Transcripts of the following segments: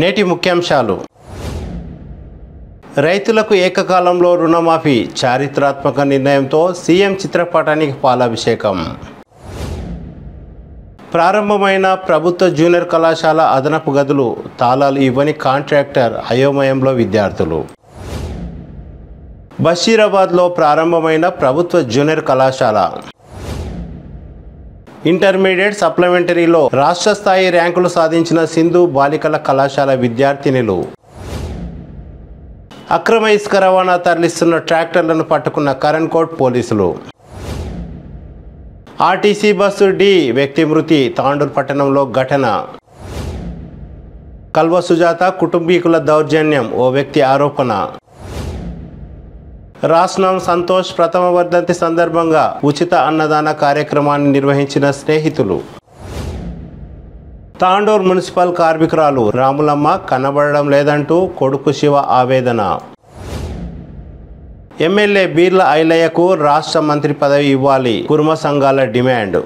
నేటి ముఖ్యాంశాలు. రైతులకు ఏకకాలంలో రుణమాఫీ, చారిత్రాత్మక నిర్ణయంతో సీఎం చిత్రపటానికి పాలాభిషేకం. ప్రారంభమైన ప్రభుత్వ జూనియర్ కళాశాల అదనపు గదులు తాళాలు ఇవ్వని కాంట్రాక్టర్, అయోమయంలో విద్యార్థులు. బషీరాబాద్లో ప్రారంభమైన ప్రభుత్వ జూనియర్ కళాశాల ఇంటర్మీడియట్ సప్లిమెంటరీలో రాష్ట్ర స్థాయి ర్యాంకులు సాధించిన సింధు బాలికల కళాశాల విద్యార్థినులు. అక్రమ ఇసుక రవాణా తరలిస్తున్న ట్రాక్టర్లను పట్టుకున్న కరణ్కోట్ పోలీసులు. ఆర్టీసీ బస్సు ఢీ, వ్యక్తి మృతి, తాండూరు పట్టణంలో ఘటన. కల్వ సుజాత కుటుంబీకుల దౌర్జన్యం, ఓ వ్యక్తి ఆరోపణ. రాస్నాం సంతోష్ ప్రథమ వర్ధంతి సందర్భంగా ఉచిత అన్నదాన కార్యక్రమాన్ని నిర్వహించిన స్నేహితులు. తాండూరు మున్సిపల్ కార్మికురాలు రాములమ్మ కనబడడం లేదంటూ కొడుకు శివ ఆవేదన. ఎమ్మెల్యే బీర్ల ఐలయ్యకు రాష్ట్ర మంత్రి పదవి ఇవ్వాలి, కుర్మ సంఘాల డిమాండ్.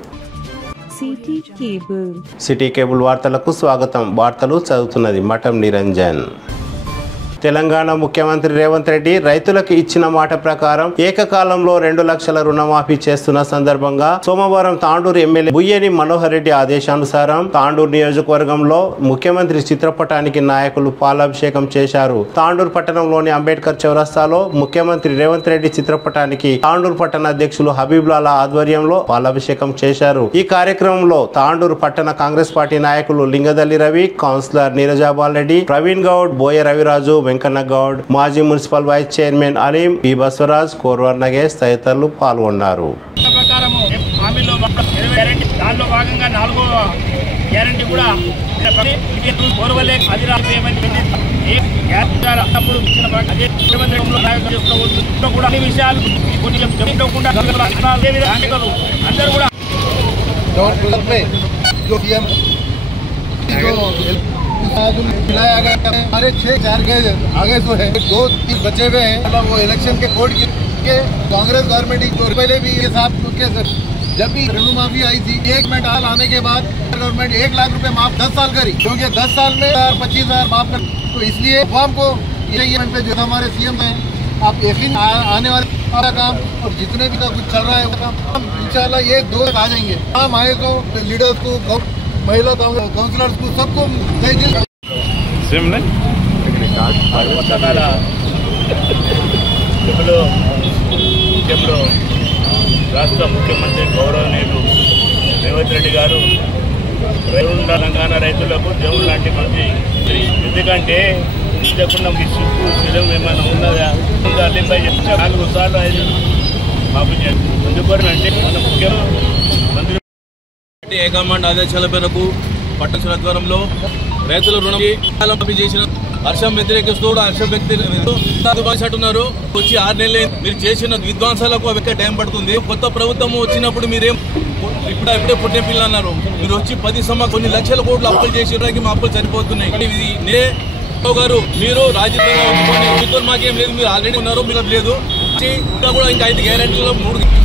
సిటీ కేబుల్ వార్తలకు స్వాగతం. వార్తలు చదువుతున్నది మఠం నిరంజన్. తెలంగాణ ముఖ్యమంత్రి రేవంత్ రెడ్డి రైతులకు ఇచ్చిన మాట ప్రకారం ఏకకాలంలో 2 లక్షల రుణమాఫీ చేస్తున్న సందర్భంగా సోమవారం తాండూరు ఎమ్మెల్యే బుయ్యని మనోహర్ రెడ్డి ఆదేశానుసారం తాండూరు నియోజకవర్గంలో ముఖ్యమంత్రి చిత్రపటానికి నాయకులు పాలాభిషేకం చేశారు. తాండూరు పట్టణంలోని అంబేద్కర్ చౌరస్తాలో ముఖ్యమంత్రి రేవంత్ రెడ్డి చిత్రపటానికి తాండూరు పట్టణ అధ్యక్షులు హబీబ్లాలా ఆధ్వర్యంలో పాలాభిషేకం చేశారు. ఈ కార్యక్రమంలో తాండూరు పట్టణ కాంగ్రెస్ పార్టీ నాయకులు లింగదల్లి రవి, కౌన్సిలర్ నీరజాబాల్ రెడ్డి, ప్రవీణ్ గౌడ్, బోయ రవిరాజు, వెంకన్న గౌడ్, మాజీ municipal vice chairman Aleem, P Baswaraj, Korwar Nagesh తదితరులు పాల్గొన్నారు. मिलाया गया हमारे 6-4 गए आगे तो है 2-3 बचे हुए हैं। वो इलेक्शन के कोड के कांग्रेस गवर्नमेंट पहले भी ये साथ जब भी ऋण माफी आई थी 1 मिनट हाल आने के बाद गवर्नमेंट 1 लाख रुपए माफ 10 साल करी, क्योंकि 10 साल में 25,000 माफ कर। तो इसलिए अवाम को पे जो हमारे सीएम हैं, आप यकीन आने वाले काम और जितने भी का कुछ चल रहा है वो काम इंशाल्लाह ये 2 तक आ जाएंगे। काम आए तो लीडर्स को, महिला काउंसिलर्स को, सबको రాష్ట్ర ముఖ్యమంత్రి గౌరవనీయులు రేవంత్ రెడ్డి గారు తెలంగాణ రైతులకు దేవుడు లాంటి మంత్రి. ఎందుకంటే ఇంతకున్న మీ సిగ్గు శిరం ఏమైనా ఉన్నదా? అల్లిపై చెప్తే 4 సార్లు 5 మాఫీ చేస్తారు. ఎందుకంటే మన ముఖ్యమంత్రి ఏకమాండ్ ఆదేశాల మేరకు పట్టణ ఆధ్వర్యంలో రైతుల రుణమాఫీ చేసిన హర్షం వ్యతిరేకిస్తూ హర్షం వ్యక్తున్నారు. వచ్చి 6 నెలలు మీరు చేసిన విధ్వంసాలకు ఎక్కువ టైం పడుతుంది. కొత్త ప్రభుత్వం వచ్చినప్పుడు మీరేం ఇప్పుడే పుట్టిన పిల్లలు అన్నారు. మీరు వచ్చి 10 కొన్ని లక్షల కోట్లు అప్పులు చేసేటానికి మా అప్పులు సరిపోతున్నాయి. ఇది గారు మీరు రాజకీయంగా ఉంచుకోండి, మాకేం లేదు, మీరు ఆల్రెడీ ఉన్నారు, మీకు లేదు. ఇంకా కూడా ఇంకా 5 గ్యారెంటీలు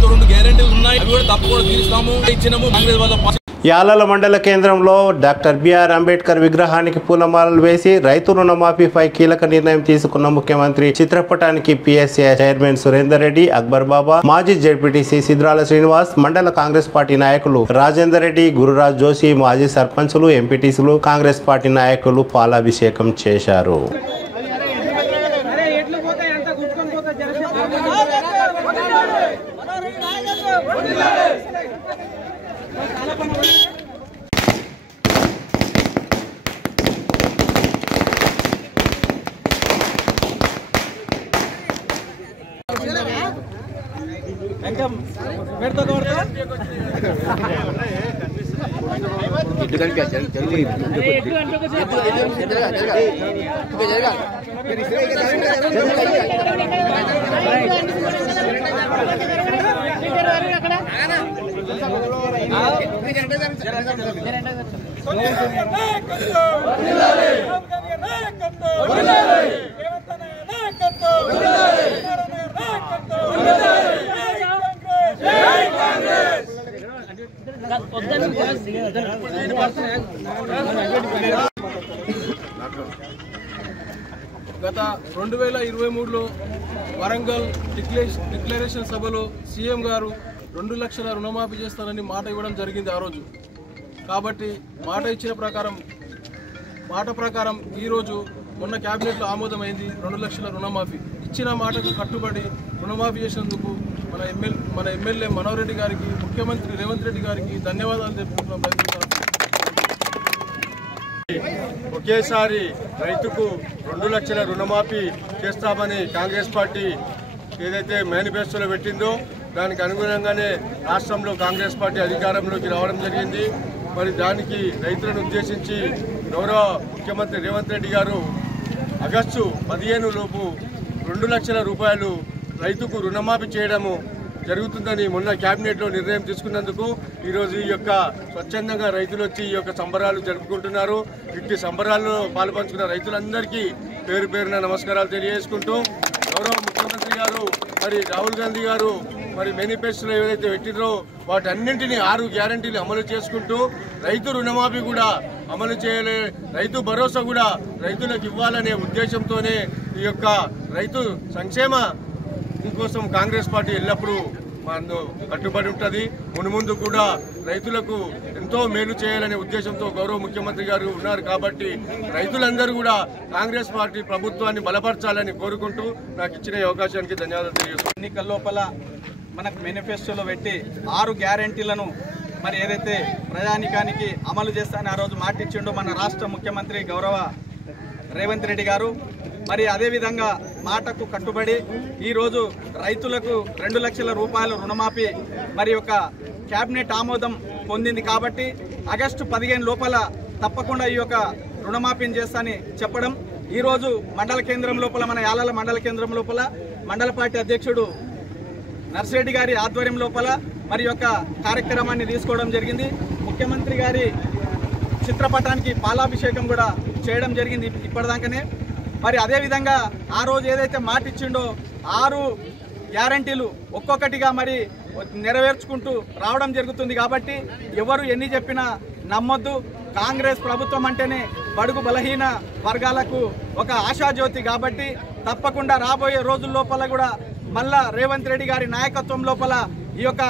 2 గ్యారెంటీలు ఉన్నాయి, అవి కూడా తప్పకుండా తీరుస్తాము. ఇచ్చినాము కాంగ్రెస్ వాళ్ళ. యాలాల మండల కేంద్రంలో డాక్టర్ బిఆర్ అంబేద్కర్ విగ్రహానికి పూలమాలలు వేసి రైతు రుణమాఫీపై కీలక నిర్ణయం తీసుకున్న ముఖ్యమంత్రి చిత్రపటానికి పిఎస్ఏ చైర్మన్ సురేందర్ రెడ్డి, అక్బర్ బాబా, మాజీ జెడ్పీటీసీ సిద్రాల శ్రీనివాస్, మండల కాంగ్రెస్ పార్టీ నాయకులు రాజేందర్ రెడ్డి, గురురాజ్ జోషి, మాజీ సర్పంచులు, ఎంపీటీసీలు, కాంగ్రెస్ పార్టీ నాయకులు పాలాభిషేకం చేశారు. గత 2023లో వరంగల్ డిక్లరేషన్ సభలో సీఎం గారు 2 లక్షల రుణమాఫీ చేస్తానని మాట ఇవ్వడం జరిగింది ఆ రోజు. కాబట్టి మాట ఇచ్చిన ప్రకారం ఈరోజు మొన్న క్యాబినెట్లో ఆమోదమైంది 2 లక్షల రుణమాఫీ. ఇచ్చిన మాటకు కట్టుబడి రుణమాఫీ చేసినందుకు మన ఎమ్మెల్యే మనోహర్ రెడ్డి గారికి, ముఖ్యమంత్రి రేవంత్ రెడ్డి గారికి ధన్యవాదాలు తెలుపుకుంటున్నాం. ఒకేసారి రైతుకు 2 లక్షల రుణమాఫీ చేస్తామని కాంగ్రెస్ పార్టీ ఏదైతే మేనిఫెస్టోలో పెట్టిందో దానికి అనుగుణంగానే రాష్ట్రంలో కాంగ్రెస్ పార్టీ అధికారంలోకి రావడం జరిగింది. మరి దానికి రైతులను ఉద్దేశించి గౌరవ ముఖ్యమంత్రి రేవంత్ రెడ్డి గారు ఆగస్టు 15 లోపు 2 లక్షల రూపాయలు రైతుకు రుణమాఫీ చేయడము జరుగుతుందని మొన్న క్యాబినెట్లో నిర్ణయం తీసుకున్నందుకు ఈరోజు ఈ యొక్క స్వచ్ఛందంగా రైతులు వచ్చి ఈ యొక్క సంబరాలు జరుపుకుంటున్నారు. ఇట్టి సంబరాల్లో పాల్పంచుకున్న రైతులందరికీ పేరు పేరున నమస్కారాలు తెలియజేసుకుంటూ గౌరవ ముఖ్యమంత్రి గారు మరి రాహుల్ గాంధీ గారు మరి మేనిఫెస్టోలో ఏదైతే పెట్టినో వాటన్నింటినీ 6 గ్యారంటీలు అమలు చేసుకుంటూ రైతు రుణమాఫీ కూడా అమలు చేయలే, రైతు భరోసా కూడా రైతులకు ఇవ్వాలనే ఉద్దేశంతోనే ఈ యొక్క రైతు సంక్షేమ కోసం కాంగ్రెస్ పార్టీ ఎల్లప్పుడూ కట్టుబడి ఉంటుంది. మున్ముందు కూడా రైతులకు ఎంతో మేలు చేయాలనే ఉద్దేశంతో గౌరవ ముఖ్యమంత్రి గారు ఉన్నారు. కాబట్టి రైతులందరూ కూడా కాంగ్రెస్ పార్టీ ప్రభుత్వాన్ని బలపరచాలని కోరుకుంటూ నాకు ఇచ్చిన అవకాశానికి ధన్యవాదాలు తెలియజేస్తున్నాను. ఎన్నికల లోపల మనకు మేనిఫెస్టోలో పెట్టి 6 గ్యారంటీలను మరి ఏదైతే ప్రజానికానికి అమలు చేస్తానని ఆ రోజు మాటిచ్చిండో మన రాష్ట్ర ముఖ్యమంత్రి గౌరవ రేవంత్ రెడ్డి గారు, మరి అదేవిధంగా మాటకు కట్టుబడి ఈరోజు రైతులకు 2 లక్షల రూపాయల రుణమాఫీ మరి ఒక క్యాబినెట్ ఆమోదం పొందింది. కాబట్టి ఆగస్టు 15 లోపల తప్పకుండా ఈ యొక్క రుణమాఫీని చేస్తానని చెప్పడం ఈరోజు మండల కేంద్రం లోపల, మన యాలల మండల కేంద్రం లోపల మండల పార్టీ అధ్యక్షుడు నర్సిరెడ్డి గారి ఆధ్వర్యం లోపల మరి యొక్క కార్యక్రమాన్ని తీసుకోవడం జరిగింది. ముఖ్యమంత్రి గారి చిత్రపటానికి పాలాభిషేకం కూడా చేయడం జరిగింది ఇప్పటిదాకానే. మరి అదేవిధంగా ఆ రోజు ఏదైతే మాట ఇచ్చిండో 6 గ్యారంటీలు ఒక్కొక్కటిగా మరి నెరవేర్చుకుంటూ రావడం జరుగుతుంది. కాబట్టి ఎవరు ఎన్ని చెప్పినా నమ్మొద్దు. కాంగ్రెస్ ప్రభుత్వం అంటేనే బడుగు బలహీన వర్గాలకు ఒక ఆశాజ్యోతి. కాబట్టి తప్పకుండా రాబోయే రోజుల లోపల కూడా మళ్ళా రేవంత్ రెడ్డి గారి నాయకత్వం లోపల ఈ యొక్క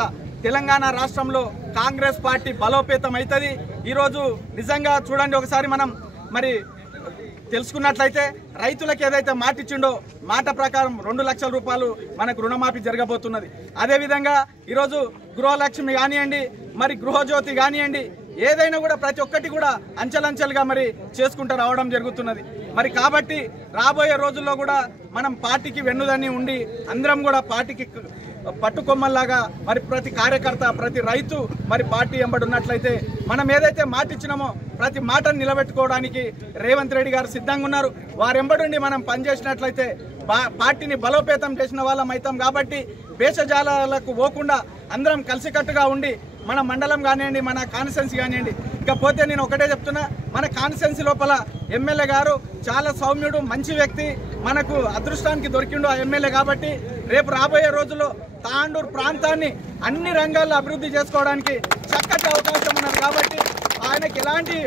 తెలంగాణ రాష్ట్రంలో కాంగ్రెస్ పార్టీ బలోపేతం అవుతుంది. ఈరోజు నిజంగా చూడండి, ఒకసారి మనం మరి తెలుసుకున్నట్లయితే రైతులకు ఏదైతే మాట ఇచ్చిండో మాట ప్రకారం 2 లక్షల రూపాయలు మనకు రుణమాఫీ జరగబోతున్నది. అదేవిధంగా ఈరోజు గృహలక్ష్మి కానివ్వండి, మరి గృహజ్యోతి కానివ్వండి, ఏదైనా కూడా ప్రతి ఒక్కటి కూడా అంచెలంచెలుగా మరి చేసుకుంటూ రావడం జరుగుతున్నది. మరి కాబట్టి రాబోయే రోజుల్లో కూడా మనం పార్టీకి వెన్నుదన్ని ఉండి అందరం కూడా పార్టీకి పట్టుకొమ్మల్లాగా మరి ప్రతి కార్యకర్త, ప్రతి రైతు మరి పార్టీ ఎంబడి ఉన్నట్లయితే మనం ఏదైతే మాట ఇచ్చినామో ప్రతి మాటను నిలబెట్టుకోవడానికి రేవంత్ రెడ్డి గారు సిద్ధంగా ఉన్నారు. వారెంబడుండి మనం పనిచేసినట్లయితే పార్టీని బలోపేతం చేసిన వాళ్ళం అవుతాం. కాబట్టి భేషజాలకు పోకుండా అందరం కలిసికట్టుగా ఉండి మన మండలం కానివ్వండి, మన కాన్స్టిట్యున్సీ కానివ్వండి. ఇకపోతే నేను ఒకటే చెప్తున్నా, మన కాన్స్టిట్యున్సీ లోపల ఎమ్మెల్యే గారు చాలా సౌమ్యుడు, మంచి వ్యక్తి, మనకు అదృష్టానికి దొరికిండు ఆ ఎమ్మెల్యే. కాబట్టి రేపు రాబోయే రోజుల్లో తాండూరు ప్రాంతాన్ని అన్ని రంగాల్లో అభివృద్ధి చేసుకోవడానికి చక్కటి అవకాశం ఉన్నది. కాబట్టి ఆయనకి ఎలాంటి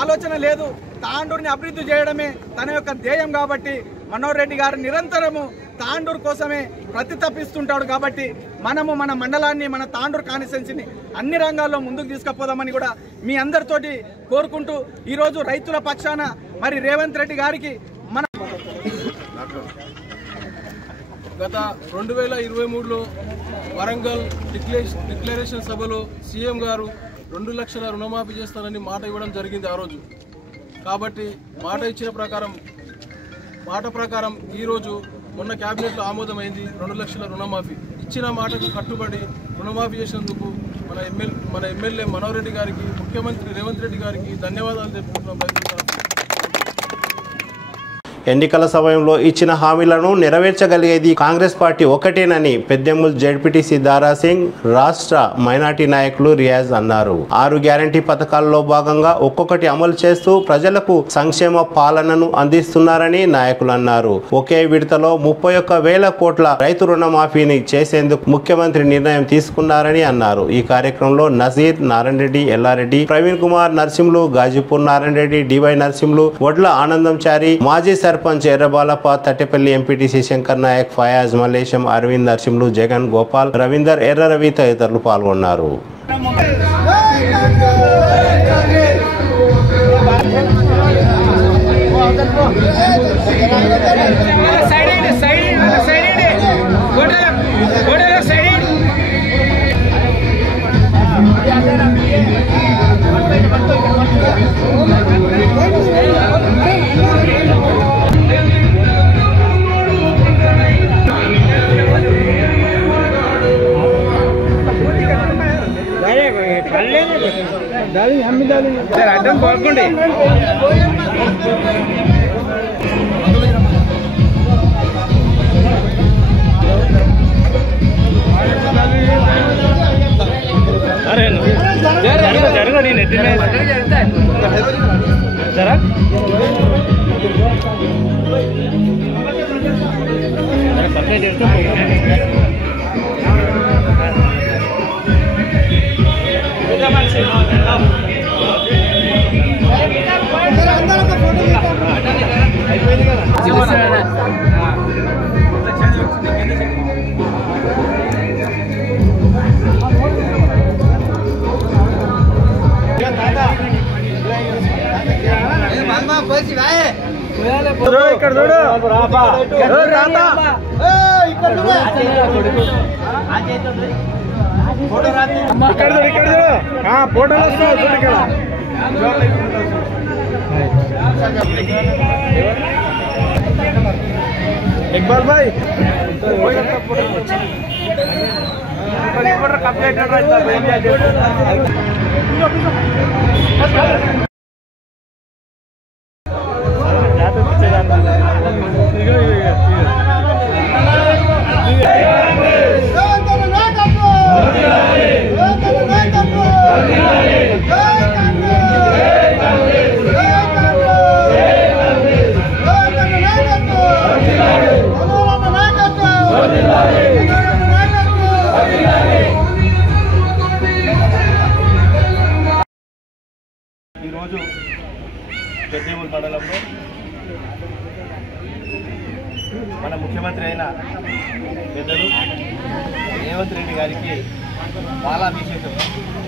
ఆలోచన లేదు, తాండూరుని అభివృద్ధి చేయడమే తన యొక్క ధ్యేయం. కాబట్టి మనోహర్ రెడ్డి గారు నిరంతరము తాండూరు కోసమే ప్రతితపిస్తుంటాడు. కాబట్టి మనము మన మండలాన్ని, మన తాండూరు కాన్స్టిట్యున్సీని అన్ని రంగాల్లో ముందుకు తీసుకుపోదామని కూడా మీ అందరితోటి కోరుకుంటూ ఈరోజు రైతుల పక్షాన మరి రేవంత్ రెడ్డి గారికి మన గత 2023లో వరంగల్ డిక్లరేషన్ సభలో సీఎం గారు 2 లక్షల రుణమాఫీ చేస్తానని మాట ఇవ్వడం జరిగింది ఆ రోజు. కాబట్టి మాట ఇచ్చిన ప్రకారం ఈరోజు మొన్న క్యాబినెట్లో ఆమోదమైంది 2 లక్షల రుణమాఫీ. ఇచ్చిన మాటకు కట్టుబడి రుణమాఫీ చేసినందుకు మన ఎమ్మెల్యే మనోహర్ రెడ్డి గారికి, ముఖ్యమంత్రి రేవంత్ రెడ్డి గారికి ధన్యవాదాలు తెలుపుకుంటున్నాం. ఎన్నికల సమయంలో ఇచ్చిన హామీలను నెరవేర్చగలిగేది కాంగ్రెస్ పార్టీ ఒకటేనని పెద్దెముల్ జెడ్పీటీసీ దారాసింగ్, రాష్ట్ర మైనార్టీ నాయకులు రియాజ్ అన్నారు. 6 గ్యారంటీ పథకాల్లో భాగంగా ఒక్కొక్కటి అమలు చేస్తూ ప్రజలకు సంక్షేమ పాలనను అందిస్తున్నారని నాయకులు అన్నారు. ఒకే విడతలో 31,000 కోట్ల రైతు రుణమాఫీని చేసేందుకు ముఖ్యమంత్రి నిర్ణయం తీసుకున్నారని అన్నారు. ఈ కార్యక్రమంలో నజీర్, నారాయణ రెడ్డి, ఎల్లారెడ్డి, ప్రవీణ్ కుమార్, నర్సింహులు, గాజీపూర్ నారాయణ రెడ్డి, డివై నర్సింహులు, వడ్ల ఆనందం చారి, మాజీ సర్పంచ్ ఎర్రబాలప, తట్టెపల్లి ఎంపీటీసీ శంకర్ నాయక్, ఫయాజ్, మల్లేశం, అరవింద్, నర్సింహులు, జగన్, గోపాల్, రవీందర్, ఎర్ర రవి తదితరులు పాల్గొన్నారు. అడ్డం పోకండి. జరగండి నెట్టి జరా ఇక్కడ చూడు ఫోటో ఇక్బాల్ భాయ్ ఈరోజు పెద్దేముల్ మండలంలో మన ముఖ్యమంత్రి అయిన పెద్దలు రేవంత్ రెడ్డి గారికి పాలాభిషేకం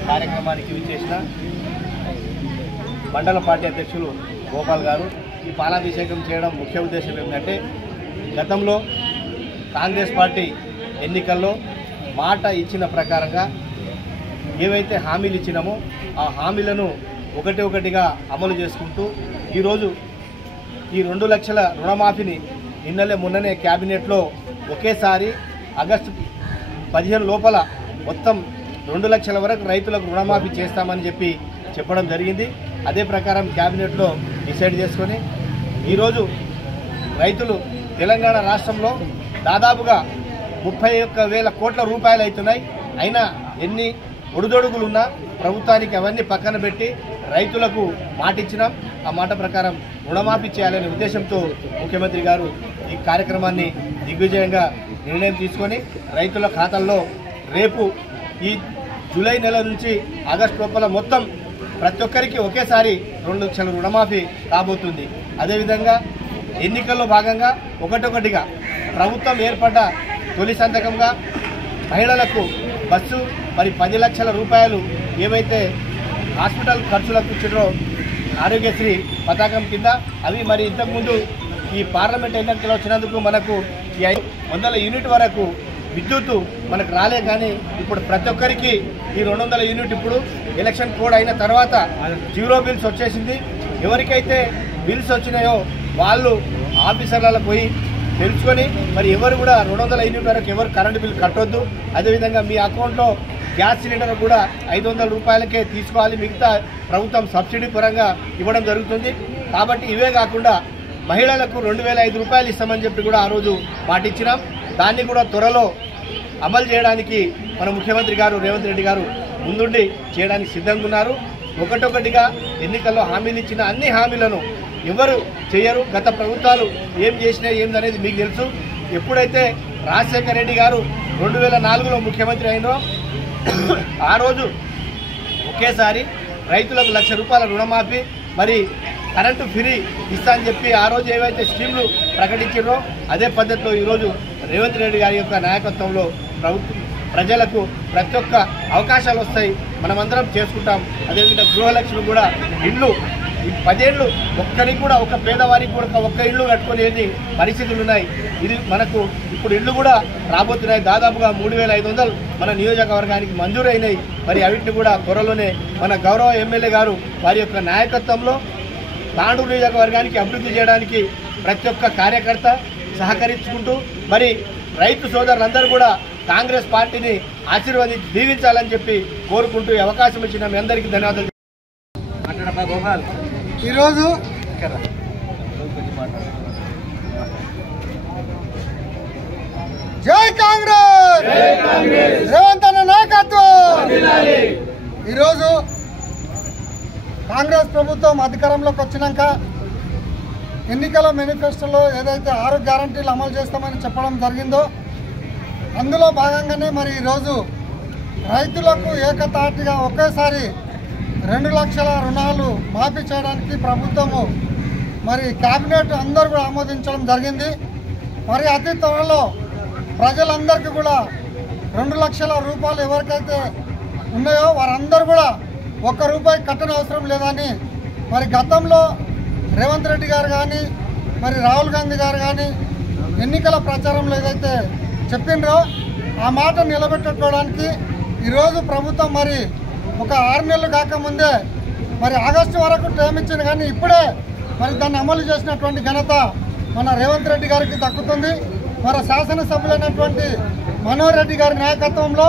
కార్యక్రమానికి విచ్చేసిన మండల పార్టీ అధ్యక్షులు గోపాల్ గారు ఈ పాలాభిషేకం చేయడం ముఖ్య ఉద్దేశం ఏమిటంటే గతంలో కాంగ్రెస్ పార్టీ ఎన్నికల్లో మాట ఇచ్చిన ప్రకారంగా ఏవైతే హామీలు ఇచ్చినామో ఆ హామీలను ఒకటిగా అమలు చేసుకుంటూ ఈరోజు ఈ 2 లక్షల రుణమాఫీని మొన్ననే క్యాబినెట్లో ఒకేసారి ఆగస్టు 15 లోపల మొత్తం 2 లక్షల వరకు రైతులకు రుణమాఫీ చేస్తామని చెప్పడం జరిగింది. అదే ప్రకారం క్యాబినెట్లో డిసైడ్ చేసుకొని ఈరోజు రైతులు తెలంగాణ రాష్ట్రంలో దాదాపుగా 31,000 కోట్ల రూపాయలు అవుతున్నాయి. అయినా ఎన్ని ఒడిదొడుగులున్నా ప్రభుత్వానికి అవన్నీ పక్కన పెట్టి రైతులకు మాట ఇచ్చినాం. ఆ మాట ప్రకారం రుణమాఫీ చేయాలనే ఉద్దేశంతో ముఖ్యమంత్రి గారు ఈ కార్యక్రమాన్ని దిగ్విజయంగా నిర్ణయం తీసుకొని రైతుల ఖాతాల్లో రేపు ఈ జూలై నెల నుంచి ఆగస్టు లోపల మొత్తం ప్రతి ఒక్కరికి ఒకేసారి 2 లక్షల రుణమాఫీ కాబోతుంది. అదేవిధంగా ఎన్నికల్లో భాగంగా ఒకటొకటిగా ప్రభుత్వం ఏర్పడ్డ తొలి సంతకంగా మహిళలకు బస్సు మరి 10 లక్షల రూపాయలు ఏవైతే హాస్పిటల్ ఖర్చులకు ఇచ్చారో ఆరోగ్యశ్రీ పథకం కింద అవి మరి ఇంతకుముందు ఈ పార్లమెంట్ ఎన్నికలు వచ్చినందుకు మనకు ఈ 500 యూనిట్ వరకు విద్యుత్తు మనకు రాలే. కానీ ఇప్పుడు ప్రతి ఒక్కరికి ఈ 200 యూనిట్ ఇప్పుడు ఎలక్షన్ కోడ్ అయిన తర్వాత జీరో బిల్స్ వచ్చేసింది. ఎవరికైతే బిల్స్ వచ్చినాయో వాళ్ళు ఆఫీసర్లకు పోయి తెలుసుకొని మరి ఎవరు కూడా 200 యూనిట్ వరకు ఎవరు కరెంటు బిల్లు కట్టొద్దు. అదేవిధంగా మీ అకౌంట్లో గ్యాస్ సిలిండర్ కూడా 500 రూపాయలకే తీసుకోవాలి. మిగతా ప్రభుత్వం సబ్సిడీ పరంగా ఇవ్వడం జరుగుతుంది. కాబట్టి ఇవే కాకుండా మహిళలకు 2,005 రూపాయలు ఇస్తామని కూడా ఆ రోజు మాటిచ్చినాం. దాన్ని కూడా త్వరలో అమలు చేయడానికి మన ముఖ్యమంత్రి గారు రేవంత్ రెడ్డి గారు ముందుండి చేయడానికి సిద్ధంగా ఉన్నారు. ఒకటొకటిగా ఎన్నికల్లో హామీలు ఇచ్చిన అన్ని హామీలను ఎవరు చేయరు. గత ప్రభుత్వాలు ఏం చేసినాయి ఏందనేది మీకు తెలుసు. ఎప్పుడైతే రాజశేఖర రెడ్డి గారు 2004లో ముఖ్యమంత్రి అయినో ఆ రోజు ఒకేసారి రైతులకు 1,00,000 రూపాయల రుణమాఫీ మరి కరెంటు ఫ్రీ ఇస్తా అని చెప్పి ఆ రోజు ఏవైతే స్కీమ్లు ప్రకటించారో అదే పద్ధతిలో ఈరోజు రేవంత్ రెడ్డి గారి యొక్క నాయకత్వంలో ప్రజలకు ప్రతి ఒక్క అవకాశాలు వస్తాయి, మనమందరం చేసుకుంటాం. అదేవిధంగా గృహలక్ష్మి కూడా ఇల్లు 10 ఏళ్ళు ఒక్కరికి కూడా ఒక పేదవారికి కూడా ఒక్క ఇల్లు కట్టుకునేది పరిస్థితులు ఉన్నాయి. ఇది మనకు ఇప్పుడు ఇల్లు కూడా రాబోతున్నాయి. దాదాపుగా 3500 మన నియోజకవర్గానికి మంజూరైనాయి. మరి అవిటిని కూడా త్వరలోనే మన గౌరవ ఎమ్మెల్యే గారు వారి యొక్క నాయకత్వంలో తాండూరు నియోజకవర్గానికి అభివృద్ధి చేయడానికి ప్రతి ఒక్క కార్యకర్త సహకరించుకుంటూ మరి రైతు సోదరులందరూ కూడా కాంగ్రెస్ పార్టీని ఆశీర్వదించి దీవించాలని చెప్పి కోరుకుంటూ అవకాశం ఇచ్చిన మీ అందరికీ ధన్యవాదాలు. ఈరోజు జై కాంగ్రెస్, రేవంత్ అన్న నాయకత్వం. ఈరోజు కాంగ్రెస్ ప్రభుత్వం అధికారంలోకి వచ్చినాక ఎన్నికల మేనిఫెస్టోలో ఏదైతే 6 గ్యారంటీలు అమలు చేస్తామని చెప్పడం జరిగిందో అందులో భాగంగానే మరి ఈరోజు రైతులకు ఏకతాటిగా ఒకేసారి 2 లక్షల రుణాలు మాఫీ చేయడానికి ప్రభుత్వము మరి కేబినెట్ అందరూ కూడా ఆమోదించడం జరిగింది. మరి అతి త్వరలో ప్రజలందరికీ కూడా 2 లక్షల రూపాయలు ఎవరికైతే ఉన్నాయో వారందరూ కూడా ₹1 కట్టన అవసరం లేదని మరి గతంలో రేవంత్ రెడ్డి గారు కానీ మరి రాహుల్ గాంధీ గారు కానీ ఎన్నికల ప్రచారంలో ఏదైతే చెప్పిండ్రో ఆ మాట నిలబెట్టుకోవడానికి ఈరోజు ప్రభుత్వం మరి ఒక 6 నెలలు కాకముందే మరి ఆగస్టు వరకు టైం ఇచ్చింది, కానీ ఇప్పుడే మరి దాన్ని అమలు చేసినటువంటి ఘనత మన రేవంత్ రెడ్డి గారికి దక్కుతుంది. మరి శాసనసభ్యులైనటువంటి మనోహర్ రెడ్డి గారి నాయకత్వంలో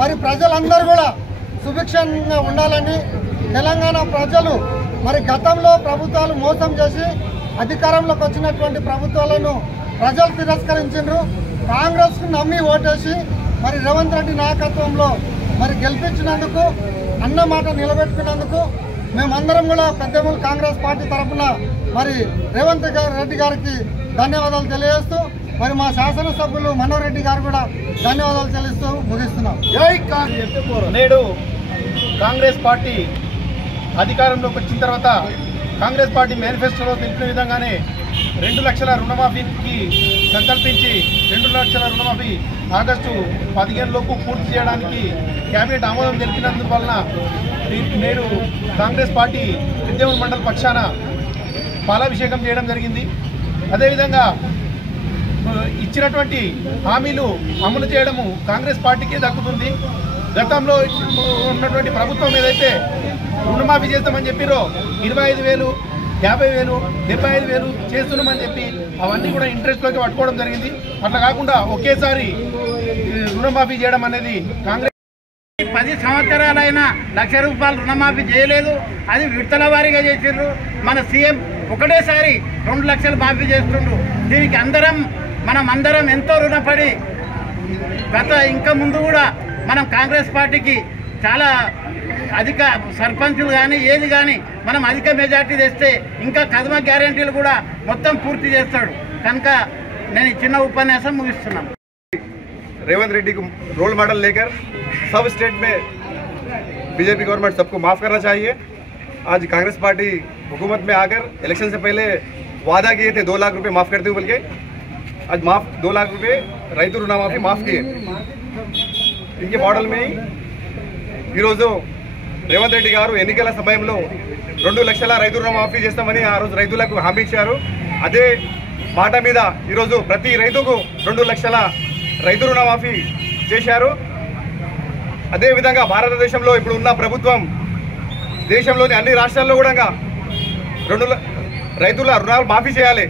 మరి ప్రజలందరూ కూడా సుభిక్షంగా ఉండాలని, తెలంగాణ ప్రజలు మరి గతంలో ప్రభుత్వాలు మోసం చేసి అధికారంలోకి వచ్చినటువంటి ప్రభుత్వాలను ప్రజలు తిరస్కరించారు. కాంగ్రెస్కు నమ్మి ఓటేసి మరి రేవంత్ రెడ్డి నాయకత్వంలో మరి గెలిపించినందుకు, అన్న మాట నిలబెట్టుకున్నందుకు మేమందరం కూడా పెద్దమూలు కాంగ్రెస్ పార్టీ తరఫున మరి రేవంత్ రెడ్డి గారికి ధన్యవాదాలు తెలియజేస్తూ మరి మా శాసనసభ్యులు మనోహర్ రెడ్డి గారు కూడా ధన్యవాదాలు చెల్లిస్తూ ముగిస్తున్నాం. జై కాంగ్రెస్. నేడు కాంగ్రెస్ పార్టీ అధికారంలోకి వచ్చిన తర్వాత కాంగ్రెస్ పార్టీ మేనిఫెస్టోలో తెలిపిన విధంగానే 2 లక్షల రుణమాఫీకి సంకల్పించి 2 లక్షల రుణమాఫీ ఆగస్టు 15 లోపు పూర్తి చేయడానికి కేబినెట్ ఆమోదం తెలిపినందువలన నేడు కాంగ్రెస్ పార్టీ పెద్దేముల్ మండల పక్షాన పాలాభిషేకం చేయడం జరిగింది. అదేవిధంగా ఇచ్చినటువంటి హామీలు అమలు చేయడము కాంగ్రెస్ పార్టీకే దక్కుతుంది. గతంలో ఉన్నటువంటి ప్రభుత్వం ఏదైతే రుణమాఫీ చేస్తామని చెప్పిరో 25,000, 50,000, 75,000 చేస్తున్నామని చెప్పి అవన్నీ కూడా ఇంట్రెస్ట్లోకి పట్టుకోవడం జరిగింది. అట్లా కాకుండా ఒకేసారి రుణమాఫీ చేయడం అనేది కాంగ్రెస్ 10 సంవత్సరాలైనా ₹1,00,000 రుణమాఫీ చేయలేదు. అది విడతల వారీగా చేసిండ్రు. మన సీఎం ఒకటేసారి 2 లక్షలు మాఫీ చేస్తుండ్రు. దీనికి మనం అందరం ఎంతో రుణపడి ఇంకా ముందు కూడా మనం కాంగ్రెస్ పార్టీకి చాలా అధిక సర్పంచులు కానీ ఏది కానీ మనం అధిక మెజార్టీ తెస్తే ఇంకా కదమ గ్యారెంటీలు కూడా మొత్తం పూర్తి చేస్తాడు. కనుక నేను చిన్న ఉపన్యాసం ముగిస్తున్నాను. रेवंत रेड्डी को रोल मॉडल लेकर सब स्टेट में बीजेपी गवर्नमेंट सबको माफ़ करना चाहिए. आज कांग्रेस पार्टी हुकूमत में आकर इलेक्शन से पहले वादा किए थे 2 लाख रुपए माफ़ करते हुए, बल्कि आज 2 लाख रुपए రైతు రుణమాఫీ माफ़ किए. इनके मॉडल में ही రేవంత్ రెడ్డి గారు ఎన్నికల సమయంలో 2 లక్షల రైతు రుణమాఫీ చేస్తామని ఆ రోజు రైతులకు హామీ ఇచ్చారు. అదే మాట మీద ఈరోజు ప్రతి రైతుకు 2 లక్షల రైతు రుణమాఫీ చేశారు. అదేవిధంగా భారతదేశంలో ఇప్పుడు ఉన్న ప్రభుత్వం దేశంలోని అన్ని రాష్ట్రాల్లో కూడా రైతుల రుణాలు మాఫీ చేయాలి.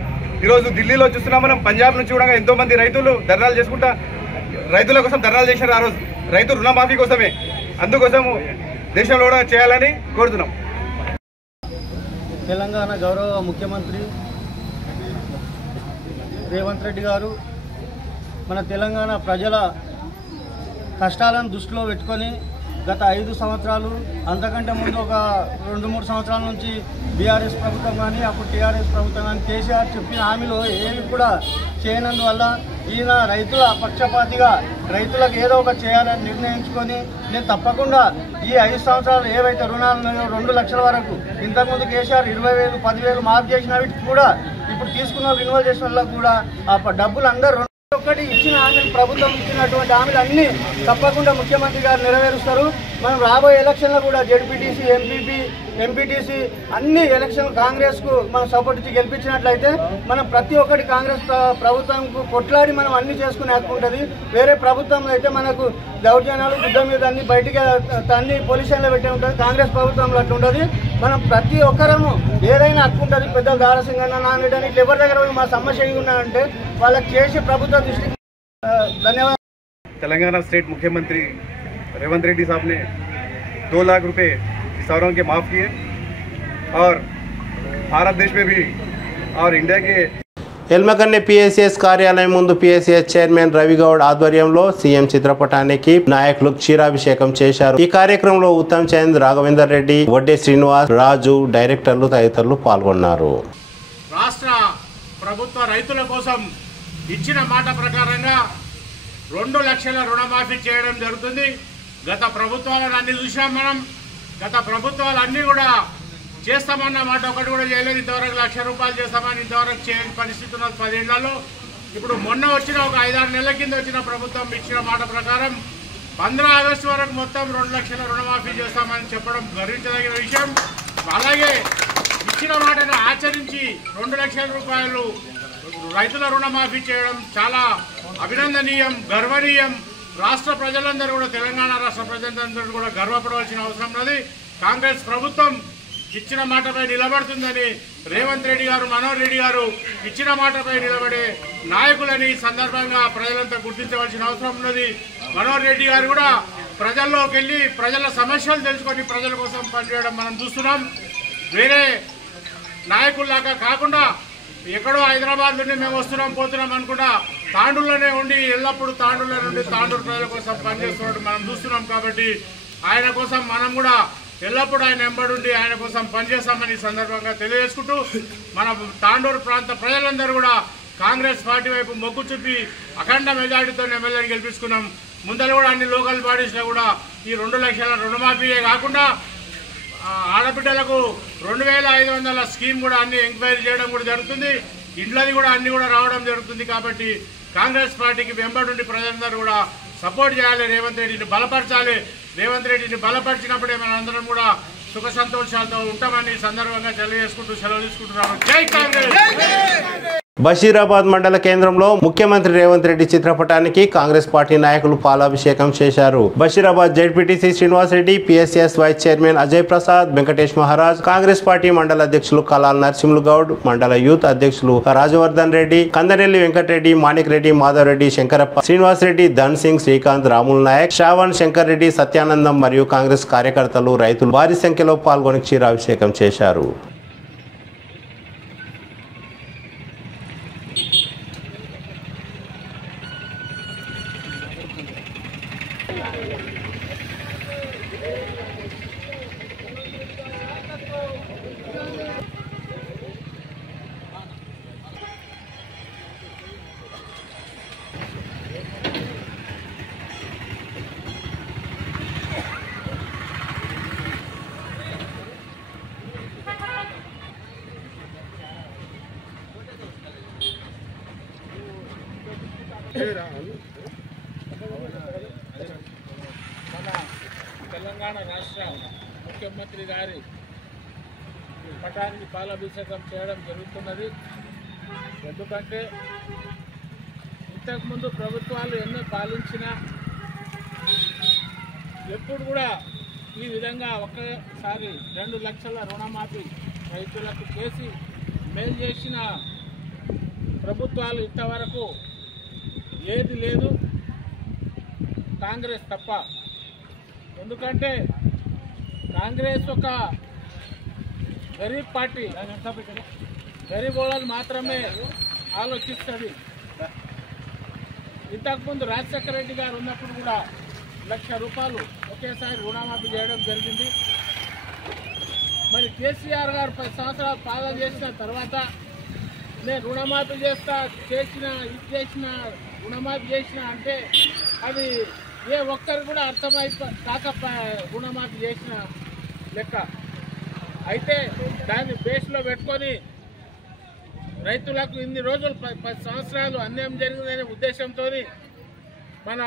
ఈరోజు ఢిల్లీలో చూస్తున్నాం మనం, పంజాబ్ నుంచి కూడా ఎంతోమంది రైతులు ధర్నాలు చేసుకుంటా రైతుల కోసం ధర్నాలు చేశారు. ఆ రోజు రైతు రుణమాఫీ కోసమే. అందుకోసము దేశంలో కూడా చేయాలని కోరుతున్నాం. తెలంగాణ గౌరవ ముఖ్యమంత్రి రేవంత్ రెడ్డి గారు మన తెలంగాణ ప్రజల కష్టాలను దృష్టిలో పెట్టుకొని గత 5 సంవత్సరాలు అంతకంటే ముందు ఒక 2-3 సంవత్సరాల నుంచి బీఆర్ఎస్ ప్రభుత్వం కానీ అప్పుడు టీఆర్ఎస్ ప్రభుత్వం కానీ కేసీఆర్ చెప్పిన హామీలు ఏవి కూడా చేయనందువల్ల ఈయన రైతుల పక్షపాతిగా రైతులకు ఏదో ఒకటి చేయాలని నిర్ణయించుకొని నేను తప్పకుండా ఈ 5 సంవత్సరాలు ఏవైతే రుణాలు ఉన్నాయో 2 లక్షల వరకు ఇంతకుముందు కేసీఆర్ 20,000 10,000 మాఫ్ చేసిన వీటికి కూడా ఇప్పుడు తీసుకున్న రిన్యూవల్ చేసిన వాళ్ళకు కూడా ఆ డబ్బులు అందరూ ఒక్కటి ఇచ్చిన హామీలు ప్రభుత్వం ఇచ్చినటువంటి హామీలు అన్నీ తప్పకుండా ముఖ్యమంత్రి గారు నెరవేరుస్తారు. మనం రాబోయే ఎలక్షన్లో కూడా జెడ్పీటీసీ ఎంపీటీసీ అన్ని ఎలక్షన్ కాంగ్రెస్కు మనం సపోర్ట్ ఇచ్చి గెలిపించినట్లయితే మనం ప్రతి ఒక్కటి కాంగ్రెస్ ప్రభుత్వంకు కొట్లాడి మనం అన్ని చేసుకునే హక్కు ఉంటుంది. వేరే ప్రభుత్వంలో అయితే మనకు దౌర్జన్యాలు గుడ్డ మీద అన్ని బయటికి అన్ని పొల్యూషన్లో పెట్టే ఉంటుంది. కాంగ్రెస్ ప్రభుత్వంలో అట్లా ఉంటుంది. మనం ప్రతి ఒక్కరము ఏదైనా హక్కు ఉంటుంది. పెద్దలు దారసింగన్న నాన్నని ఇట్లా ఎవరి దగ్గర మా సమస్య ఉన్నాయంటే వాళ్ళకి చేసి ప్రభుత్వ దృష్టికి ధన్యవాదాలు. तेलंगाना स्टेट मुख्यमंत्री रेवंत रेड्डी साहब ने 2 लाख रुपए किसानों के माफ़ किए और भारत देश में भी और इंडिया के ఎల్మకన్నె పిఎస్సిఎస్ కార్యాలయం ముందు పిఎస్సిఎస్ చైర్మన్ రవిగౌడ్ ఆధ్వర్యంలో సీఎం చిత్రపటానికి నాయకులు క్షీరాభిషేకం చేశారు. ఈ కార్యక్రమంలో ఉత్తమ్ చంద్, రాఘవేందర్ రెడ్డి, వడ్డే శ్రీనివాస్, రాజు, డైరెక్టర్లు తదితరులు పాల్గొన్నారు. రాష్ట్ర ప్రభుత్వ రైతుల కోసం ఇచ్చిన మాట ప్రకారంగా 2 లక్షల రుణమాఫీ చేయడం జరుగుతుంది. గత ప్రభుత్వాలను అన్ని చూసాం మనం. గత ప్రభుత్వాలు అన్నీ కూడా చేస్తామన్న మాట ఒకటి కూడా చేయలేదు. ఇంతవరకు 1,00,000 రూపాయలు చేస్తామని ఇంతవరకు చేయని పరిస్థితి ఉన్నది 10 ఏళ్లలో. ఇప్పుడు మొన్న వచ్చిన ఒక 5-6 నెలల కింద వచ్చిన ప్రభుత్వం ఇచ్చిన మాట ప్రకారం 15 ఆగస్టు వరకు మొత్తం 2 లక్షల రుణమాఫీ చేస్తామని చెప్పడం గర్వించదగిన విషయం. అలాగే ఇచ్చిన మాటను ఆచరించి 2 లక్షల రూపాయలు రైతుల రుణమాఫీ చేయడం చాలా అభినందనీయం, గర్వనీయం. రాష్ట్ర ప్రజలందరూ కూడా, తెలంగాణ రాష్ట్ర ప్రజలందరూ కూడా గర్వపడవలసిన అవసరం ఉన్నది. కాంగ్రెస్ ప్రభుత్వం ఇచ్చిన మాటపై నిలబడుతుందని రేవంత్ రెడ్డి గారు, మనోహర్ రెడ్డి గారు ఇచ్చిన మాటపై నిలబడే నాయకులని సందర్భంగా ప్రజలంతా గుర్తించవలసిన అవసరం ఉన్నది. మనోహర్ రెడ్డి గారు కూడా ప్రజల్లోకి వెళ్ళి ప్రజల సమస్యలు తెలుసుకొని ప్రజల కోసం పనిచేయడం మనం చూస్తున్నాం. వేరే నాయకుల్లాగా కాకుండా ఎక్కడో హైదరాబాద్ నుండి మేము వస్తున్నాం పోతున్నాం అనుకుంటా తాండూరులోనే ఉండి ఎల్లప్పుడూ తాండూరులో నుండి తాండూరు ప్రజల కోసం పనిచేస్తున్నట్టు మనం చూస్తున్నాం. కాబట్టి ఆయన కోసం మనం కూడా ఎల్లప్పుడూ ఆయన వెంబడుండి ఆయన కోసం పనిచేస్తామని సందర్భంగా తెలియజేసుకుంటూ మన తాండూరు ప్రాంత ప్రజలందరూ కూడా కాంగ్రెస్ పార్టీ వైపు మొగ్గు చూపి అఖండ మెజార్టీతో ఎమ్మెల్యేని గెలిపించుకున్నాం. ముందర కూడా అన్ని లోకల్ బాడీస్లో కూడా ఈ 2 లక్షల రుణమాఫీయే కాకుండా ఆడబిడ్డలకు 2,500 స్కీమ్ కూడా అన్ని ఎంక్వైరీ చేయడం కూడా జరుగుతుంది. ఇండ్లది కూడా అన్ని కూడా రావడం జరుగుతుంది. కాబట్టి కాంగ్రెస్ పార్టీకి వెంబడుండి ప్రజలందరూ కూడా సపోర్ట్ చేయాలి, రేవంత్ రెడ్డిని బలపరచాలి. రేవంత్ రెడ్డిని బలపరిచినప్పుడే మన అందరం కూడా సుఖ సంతోషాలతో ఉంటామని సందర్భంగా తెలియజేసుకుంటూ సెలవు తీసుకుంటున్నాను. జై కాంగ్రెస్. బషీరాబాద్ మండల కేంద్రంలో ముఖ్యమంత్రి రేవంత్ రెడ్డి చిత్రపటానికి కాంగ్రెస్ పార్టీ నాయకులు పాలాభిషేకం చేశారు. Basheerabad ZPTC Srinivas Reddy, PSCS vice chairman Ajay Prasad, Venkatesh Maharaj, Congress party మండల అధ్యక్షులు కలాల్ నరసింహులు గౌడ్, మండల యూత్ అధ్యక్షులు రాజవర్ధన్ రెడ్డి, కందనెల్లి వెంకటరెడ్డి, మాణిక్ రెడ్డి, మాధవ్ రెడ్డి, శంకరప్ప, శ్రీనివాస్ రెడ్డి, ధన్ సింగ్, శ్రీకాంత్, రాముల్ నాయక్, శ్రావణ్, శంకర్ రెడ్డి, సత్యానందం మరియు కాంగ్రెస్ కార్యకర్తలు, రైతులు భారీ సంఖ్యలో పాల్గొని క్షీరాభిషేకం చేశారు. మన తెలంగాణ రాష్ట్ర ముఖ్యమంత్రి గారి పటానికి పాలాభిషేకం చేయడం జరుగుతున్నది. ఎందుకంటే ఇంతకుముందు ప్రభుత్వాలు ఎన్నో పాలించినా ఎప్పుడు కూడా ఈ విధంగా ఒక్కసారి 2 లక్షల రుణమాఫీ రైతులకు చేసి మేలు చేసిన ప్రభుత్వాలు ఇంతవరకు ఏది లేదు, కాంగ్రెస్ తప్ప. ఎందుకంటే కాంగ్రెస్ ఒక గరీబ్ పార్టీ, గరీబ్ వాళ్ళని మాత్రమే ఆలోచిస్తుంది. ఇంతకుముందు రాజశేఖర రెడ్డి గారు ఉన్నప్పుడు కూడా లక్ష రూపాయలు ఒకేసారి రుణమాఫీ చేయడం జరిగింది. మరి కేసీఆర్ గారు 10 సంవత్సరాలు పాలన చేసిన తర్వాత నేను రుణమాఫీ చేసిన రుణమాఫీ చేసిన అంటే అది ఏ ఒక్కరు కూడా రుణమాఫీ చేసిన లెక్క. అయితే దాన్ని బేస్లో పెట్టుకొని రైతులకు ఇన్ని రోజులు 10 సంవత్సరాలు అన్యాయం జరిగిందనే ఉద్దేశంతో మన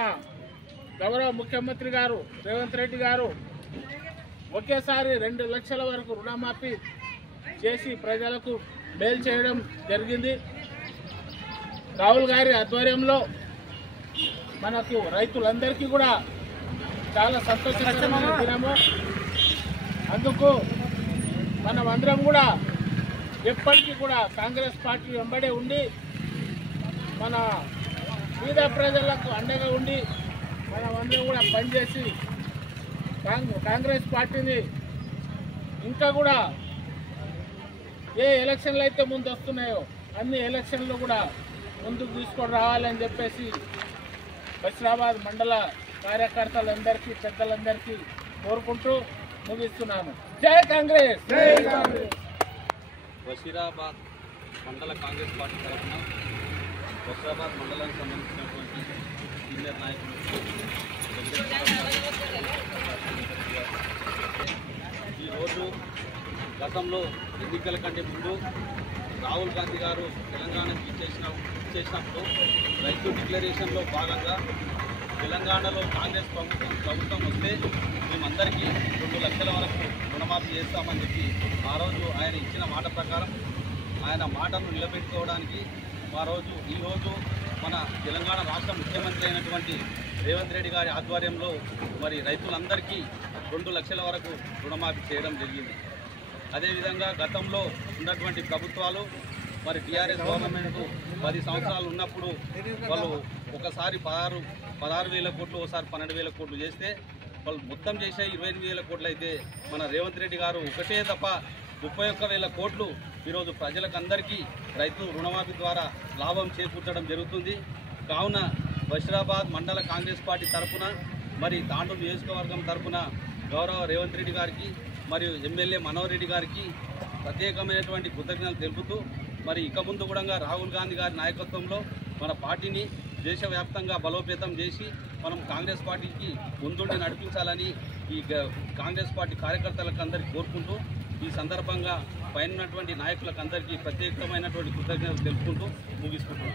గౌరవ ముఖ్యమంత్రి గారు రేవంత్ రెడ్డి గారు ఒకేసారి 2 లక్షల వరకు రుణమాఫీ చేసి ప్రజలకు మేలు చేయడం జరిగింది. రాహుల్ గారి ఆధ్వర్యంలో మనకు రైతులందరికీ కూడా చాలా సంతోషకరమైన దినము. అందుకు మనం అందరం కూడా ఎప్పటికీ కూడా కాంగ్రెస్ పార్టీ వెంబడే ఉండి మన పేద ప్రజలకు అండగా ఉండి మనం అందరం కూడా పనిచేసి కాంగ్రెస్ పార్టీని ఇంకా కూడా ఏ ఎలక్షన్లు అయితే ముందు వస్తున్నాయో అన్ని ఎలక్షన్లు కూడా ముందుకు తీసుకొని రావాలని చెప్పేసి బషీరాబాద్ మండల కార్యకర్తలందరికీ పెద్దలందరికీ కోరుకుంటూ ముగిస్తున్నాను. జై కాంగ్రెస్. బషీరాబాద్ మండల కాంగ్రెస్ పార్టీ తరఫున బషీరాబాద్ మండలానికి సంబంధించినటువంటి సీనియర్ నాయకులు ఈరోజు గతంలో ఎన్నికల కంటే ముందు రాహుల్ గాంధీ గారు తెలంగాణకు ఇచ్చేసినప్పుడు రైతు డిక్లరేషన్లో భాగంగా తెలంగాణలో కాంగ్రెస్ ప్రభుత్వం వస్తే మేమందరికీ 2 లక్షల వరకు రుణమాఫీ చేస్తామని చెప్పి ఆ రోజు ఆయన ఇచ్చిన మాట ప్రకారం ఆయన మాటను నిలబెట్టుకోవడానికి ఈరోజు మన తెలంగాణ రాష్ట్ర ముఖ్యమంత్రి అయినటువంటి రేవంత్ రెడ్డి గారి ఆధ్వర్యంలో మరి రైతులందరికీ 2 లక్షల వరకు రుణమాఫీ చేయడం జరిగింది. అదేవిధంగా గతంలో ఉన్నటువంటి ప్రభుత్వాలు మరి టీఆర్ఎస్ గవర్నమెంట్ 10 సంవత్సరాలు ఉన్నప్పుడు వాళ్ళు ఒకసారి 16,000 కోట్లు, ఒకసారి 12,000 కోట్లు చేస్తే వాళ్ళు మొత్తం చేసే 28,000 కోట్లు అయితే మన రేవంత్ రెడ్డి గారు ఒకటే తప్ప 31,000 కోట్లు ఈరోజు ప్రజలకందరికీ రైతు రుణమాఫీ ద్వారా లాభం చేకూర్చడం జరుగుతుంది. కావున బషీరాబాద్ మండల కాంగ్రెస్ పార్టీ తరఫున మరి తాండూరు నియోజకవర్గం తరఫున గౌరవ రేవంత్ రెడ్డి గారికి మరియు ఎమ్మెల్యే మనోహర్ రెడ్డి గారికి ప్రత్యేకమైనటువంటి కృతజ్ఞతలు తెలుపుతూ మరి ఇక ముందు కూడా రాహుల్ గాంధీ గారి నాయకత్వంలో మన పార్టీని దేశవ్యాప్తంగా బలోపేతం చేసి మనం కాంగ్రెస్ పార్టీకి ముందుండి నడిపించాలని ఈ కాంగ్రెస్ పార్టీ కార్యకర్తలకు అందరికీ కోరుకుంటూ ఈ సందర్భంగా పైనటువంటి నాయకులకు అందరికీ ప్రత్యేకమైనటువంటి కృతజ్ఞతలు తెలుపుకుంటూ ముగిస్తున్నాను.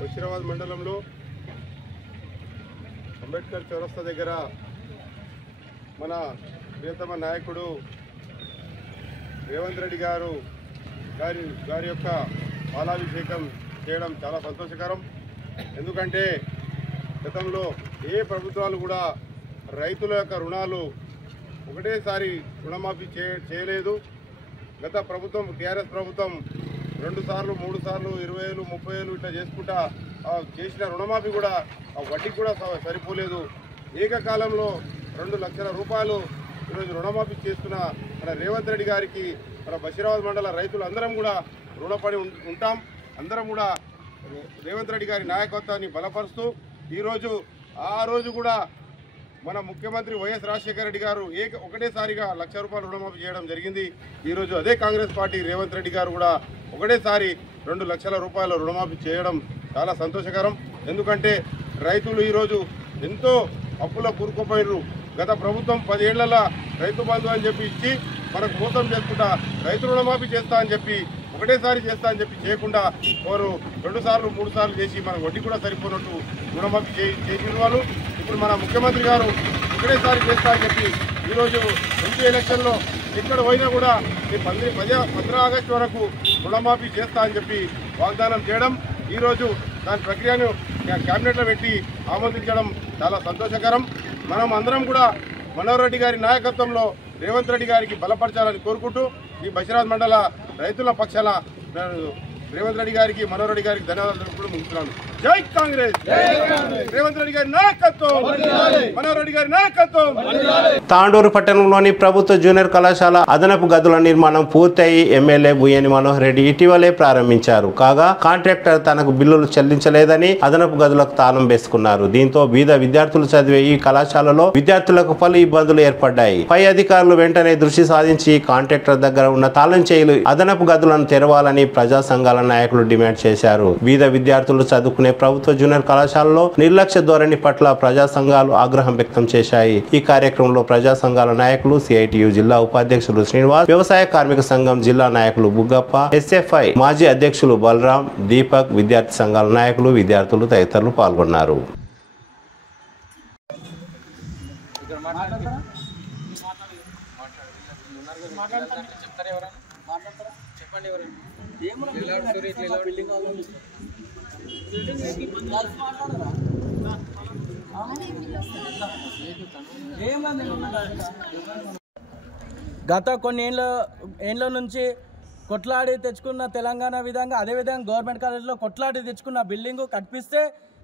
బషీరాబాద్ మండలంలో అంబేద్కర్ చౌరస్తా దగ్గర మన ప్రియతమ నాయకుడు రేవంత్ రెడ్డి గారి యొక్క పాలాభిషేకం చేయడం చాలా సంతోషకరం. ఎందుకంటే గతంలో ఏ ప్రభుత్వాలు కూడా రైతుల యొక్క రుణాలు ఒకటేసారి రుణమాఫీ చేయలేదు. గత ప్రభుత్వం టీఆర్ఎస్ ప్రభుత్వం 2 సార్లు 3 సార్లు 20,000 30,000 ఇట్లా చేసుకుంటా చేసిన రుణమాఫీ కూడా ఆ వడ్డీకి కూడా సరిపోలేదు. ఏకకాలంలో 2 లక్షల రూపాయలు ఈరోజు రుణమాఫీ చేస్తున్న మన రేవంత్ రెడ్డి గారికి మన బషీరాబాద్ మండల రైతులు అందరం కూడా రుణపడి ఉంటాం. అందరం కూడా రేవంత్ రెడ్డి గారి నాయకత్వాన్ని బలపరుస్తూ ఆ రోజు కూడా మన ముఖ్యమంత్రి వైఎస్ రాజశేఖర రెడ్డి గారు ఒకటేసారిగా 1 లక్ష రూపాయలు రుణమాఫీ చేయడం జరిగింది. ఈరోజు అదే కాంగ్రెస్ పార్టీ రేవంత్ రెడ్డి గారు కూడా ఒకటేసారి 2 లక్షల రూపాయల రుణమాఫీ చేయడం చాలా సంతోషకరం. ఎందుకంటే రైతులు ఈరోజు ఎంతో అప్పుల కూరుకుపోయినారు. గత ప్రభుత్వం 10 ఏళ్లలో రైతు బంధు అని చెప్పి ఇచ్చి మనకు మోసం చేసుకుంటా రైతు రుణమాఫీ చేస్తా అని చెప్పి ఒకటేసారి చేస్తా అని చెప్పి చేయకుండా వారు 2 సార్లు 3 సార్లు చేసి మనకు వడ్డీ కూడా సరిపోయినట్టు రుణమాఫీ చేసిన వాళ్ళు ఇప్పుడు మన ముఖ్యమంత్రి గారు ఒకటేసారి చేస్తా అని చెప్పి ఈరోజు ఎంపీ ఎలక్షన్లో ఎక్కడ పోయినా కూడా 15 ఆగస్టు వరకు రుణమాఫీ చేస్తా అని చెప్పి వాగ్దానం చేయడం, ఈరోజు దాని ప్రక్రియను క్యాబినెట్లో పెట్టి ఆమోదించడం చాలా సంతోషకరం. మనం అందరం కూడా మనోహర్ రెడ్డి గారి నాయకత్వంలో రేవంత్ రెడ్డి గారికి బలపరచాలని కోరుకుంటూ ఈ బషీరాబాద్ మండల రైతుల పక్షాన రేవంత్ రెడ్డి గారికి మనోహర్ రెడ్డి గారికి ధన్యవాదాలు తెలుపుతూ ముగిస్తున్నాను. జై కాంగ్రెస్ రేవంత్ రెడ్డి గారి నాయకత్వం మనోహర్ రెడ్డి గారి నాయకత్వం. తాండూరు పట్టణంలోని ప్రభుత్వ జూనియర్ కళాశాల అదనపు గదుల నిర్మాణం పూర్తయి ఎమ్మెల్యే బుయ్యని మనోహర్ రెడ్డి ఇటీవలే ప్రారంభించారు. కాగా కాంట్రాక్టర్ తనకు బిల్లులు చెల్లించలేదని అదనపు గదులకు తాళం వేసుకున్నారు. దీంతో బీద విద్యార్థులు చదివే ఈ కళాశాలలో విద్యార్థులకు పలు ఇబ్బందులు ఏర్పడ్డాయి. పై అధికారులు వెంటనే దృష్టి సాధించి కాంట్రాక్టర్ దగ్గర ఉన్న తాళం చేయులు అదనపు గదులను తెరవాలని ప్రజా సంఘాల నాయకులు డిమాండ్ చేశారు. బీద విద్యార్థులు చదువుకునే ప్రభుత్వ జూనియర్ కళాశాలలో నిర్లక్ష్య ధోరణి పట్ల ప్రజా సంఘాలు ఆగ్రహం వ్యక్తం చేశాయి. ఈ కార్యక్రమంలో ప్రజా సంఘాల నాయకులు, సిఐటియు జిల్లా ఉపాధ్యక్షులు శ్రీనివాస్, వ్యవసాయ కార్మిక సంఘం జిల్లా నాయకులు బుగ్గప్ప, ఎస్ఎఫ్ఐ మాజీ అధ్యక్షులు బలరాం, దీపక్, విద్యార్థి సంఘాల నాయకులు, విద్యార్థులు తదితరులు పాల్గొన్నారు. గత కొన్ని ఏళ్ళ నుంచి కొట్లాడి తెచ్చుకున్న తెలంగాణ విధంగా అదేవిధంగా గవర్నమెంట్ కాలేజ్లో కొట్లాడి తెచ్చుకున్న బిల్డింగు కట్టిస్తే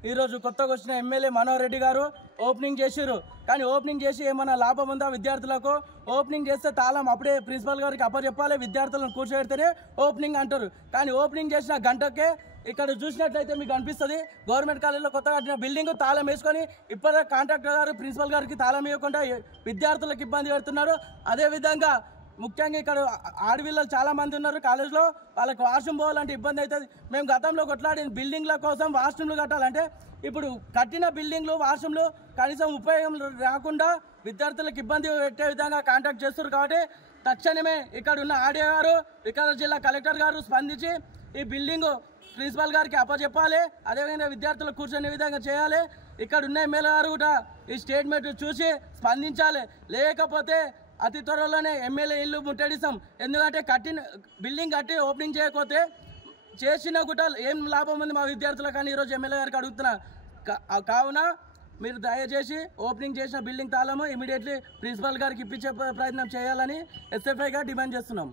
ఈరోజు కొత్తగా వచ్చిన ఎమ్మెల్యే మనోహర్ రెడ్డి గారు ఓపెనింగ్ చేసిర్రు. కానీ ఓపెనింగ్ చేసి ఏమైనా లాభం ఉందా విద్యార్థులకు? ఓపెనింగ్ చేస్తే తాళం అప్పుడే ప్రిన్సిపల్ గారికి అప్పచెప్పాలి, విద్యార్థులను కూర్చోబెడితేనే ఓపెనింగ్ అంటారు. కానీ ఓపెనింగ్ చేసిన గంటకే ఇక్కడ చూసినట్లయితే మీకు అనిపిస్తుంది గవర్నమెంట్ కాలేజీలో కొత్తగా కట్టిన బిల్డింగ్ తాళం వేసుకొని ఇప్పటికే కాంట్రాక్టర్ గారు ప్రిన్సిపల్ గారికి తాళం ఇవ్వకుండా విద్యార్థులకు ఇబ్బంది పెడుతున్నారు. అదేవిధంగా ముఖ్యంగా ఇక్కడ ఆడపిల్లలు చాలా మంది ఉన్నారు కాలేజ్లో, వాళ్ళకి వాష్రూమ్ పోవాలంటే ఇబ్బంది అవుతుంది. మేము గతంలో కొట్లాడిన బిల్డింగ్ల కోసం వాష్రూమ్లు కట్టాలంటే ఇప్పుడు కట్టిన బిల్డింగ్లు వాష్రూమ్లు కనీసం ఉపయోగం రాకుండా విద్యార్థులకు ఇబ్బంది పెట్టే విధంగా కాంటాక్ట్ చేస్తున్నారు. కాబట్టి తక్షణమే ఇక్కడ ఉన్న ఆర్డీఓ గారు, వికారాబాద్ జిల్లా కలెక్టర్ గారు స్పందించి ఈ బిల్డింగు ప్రిన్సిపల్ గారికి అప్పచెప్పాలి, అదేవిధంగా విద్యార్థులు కూర్చునే విధంగా చేయాలి. ఇక్కడ ఉన్న ఎమ్మెల్యే గారు కూడా ఈ స్టేట్మెంట్ చూసి స్పందించాలి. లేకపోతే అతి త్వరలోనే ఎమ్మెల్యే ఇల్లు ముట్టడిస్తాం. ఎందుకంటే బిల్డింగ్ కట్టి ఓపెనింగ్ చేయకపోతే చేసిన కూడా ఏం లాభం ఉంది మా విద్యార్థులకు కానీ ఈరోజు ఎమ్మెల్యే గారికి అడుగుతున్నా. కావున మీరు దయచేసి ఓపెనింగ్ చేసిన బిల్డింగ్ తాళము ఇమీడియట్లీ ప్రిన్సిపల్ గారికి ఇప్పించే ప్రయత్నం చేయాలని ఎస్ఎఫ్ఐగా డిమాండ్ చేస్తున్నాం.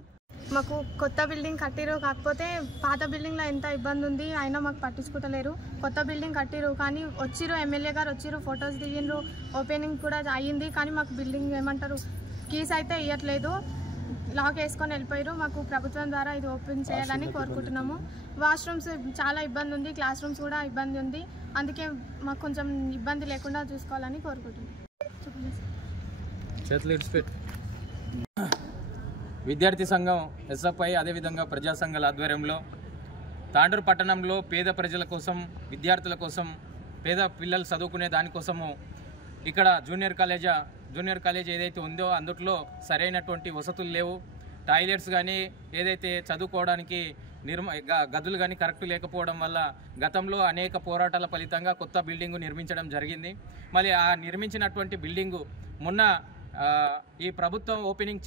మాకు కొత్త బిల్డింగ్ కట్టిరు, కాకపోతే పాత బిల్డింగ్లో ఎంత ఇబ్బంది ఉంది అయినా మాకు పట్టించుకుంటలేరు. కొత్త బిల్డింగ్ కట్టిరు కానీ వచ్చిరు, ఎమ్మెల్యే గారు వచ్చిరు, ఫొటోస్ దిగిండ్రు, ఓపెనింగ్ కూడా అయ్యింది. కానీ మాకు బిల్డింగ్ ఏమంటారు కీస్ అయితే ఇవ్వట్లేదు, లాక్ వేసుకొని వెళ్ళిపోయారు. మాకు ప్రభుత్వం ద్వారా ఇది ఓపెన్ చేయాలని కోరుకుంటున్నాము. వాష్రూమ్స్ చాలా ఇబ్బంది ఉంది, క్లాస్ రూమ్స్ కూడా ఇబ్బంది ఉంది. అందుకే మాకు కొంచెం ఇబ్బంది లేకుండా చూసుకోవాలని కోరుకుంటున్నాం. విద్యార్థి సంఘం ఎస్ఎఫ్ఐ అదేవిధంగా ప్రజా సంఘాల ఆధ్వర్యంలో తాండూరు పట్టణంలో పేద ప్రజల కోసం, విద్యార్థుల కోసం, పేద పిల్లలు చదువుకునే దానికోసము ఇక్కడ జూనియర్ కాలేజ్ ఏదైతే ఉందో అందులో సరైనటువంటి వసతులు లేవు. టాయిలెట్స్ కానీ ఏదైతే చదువుకోవడానికి గదులు కానీ కరెక్ట్ లేకపోవడం వల్ల గతంలో అనేక పోరాటాల ఫలితంగా కొత్త బిల్డింగు నిర్మించడం జరిగింది. మళ్ళీ ఆ నిర్మించినటువంటి బిల్డింగు మొన్న ఈ ప్రభుత్వం ఓపెనింగ్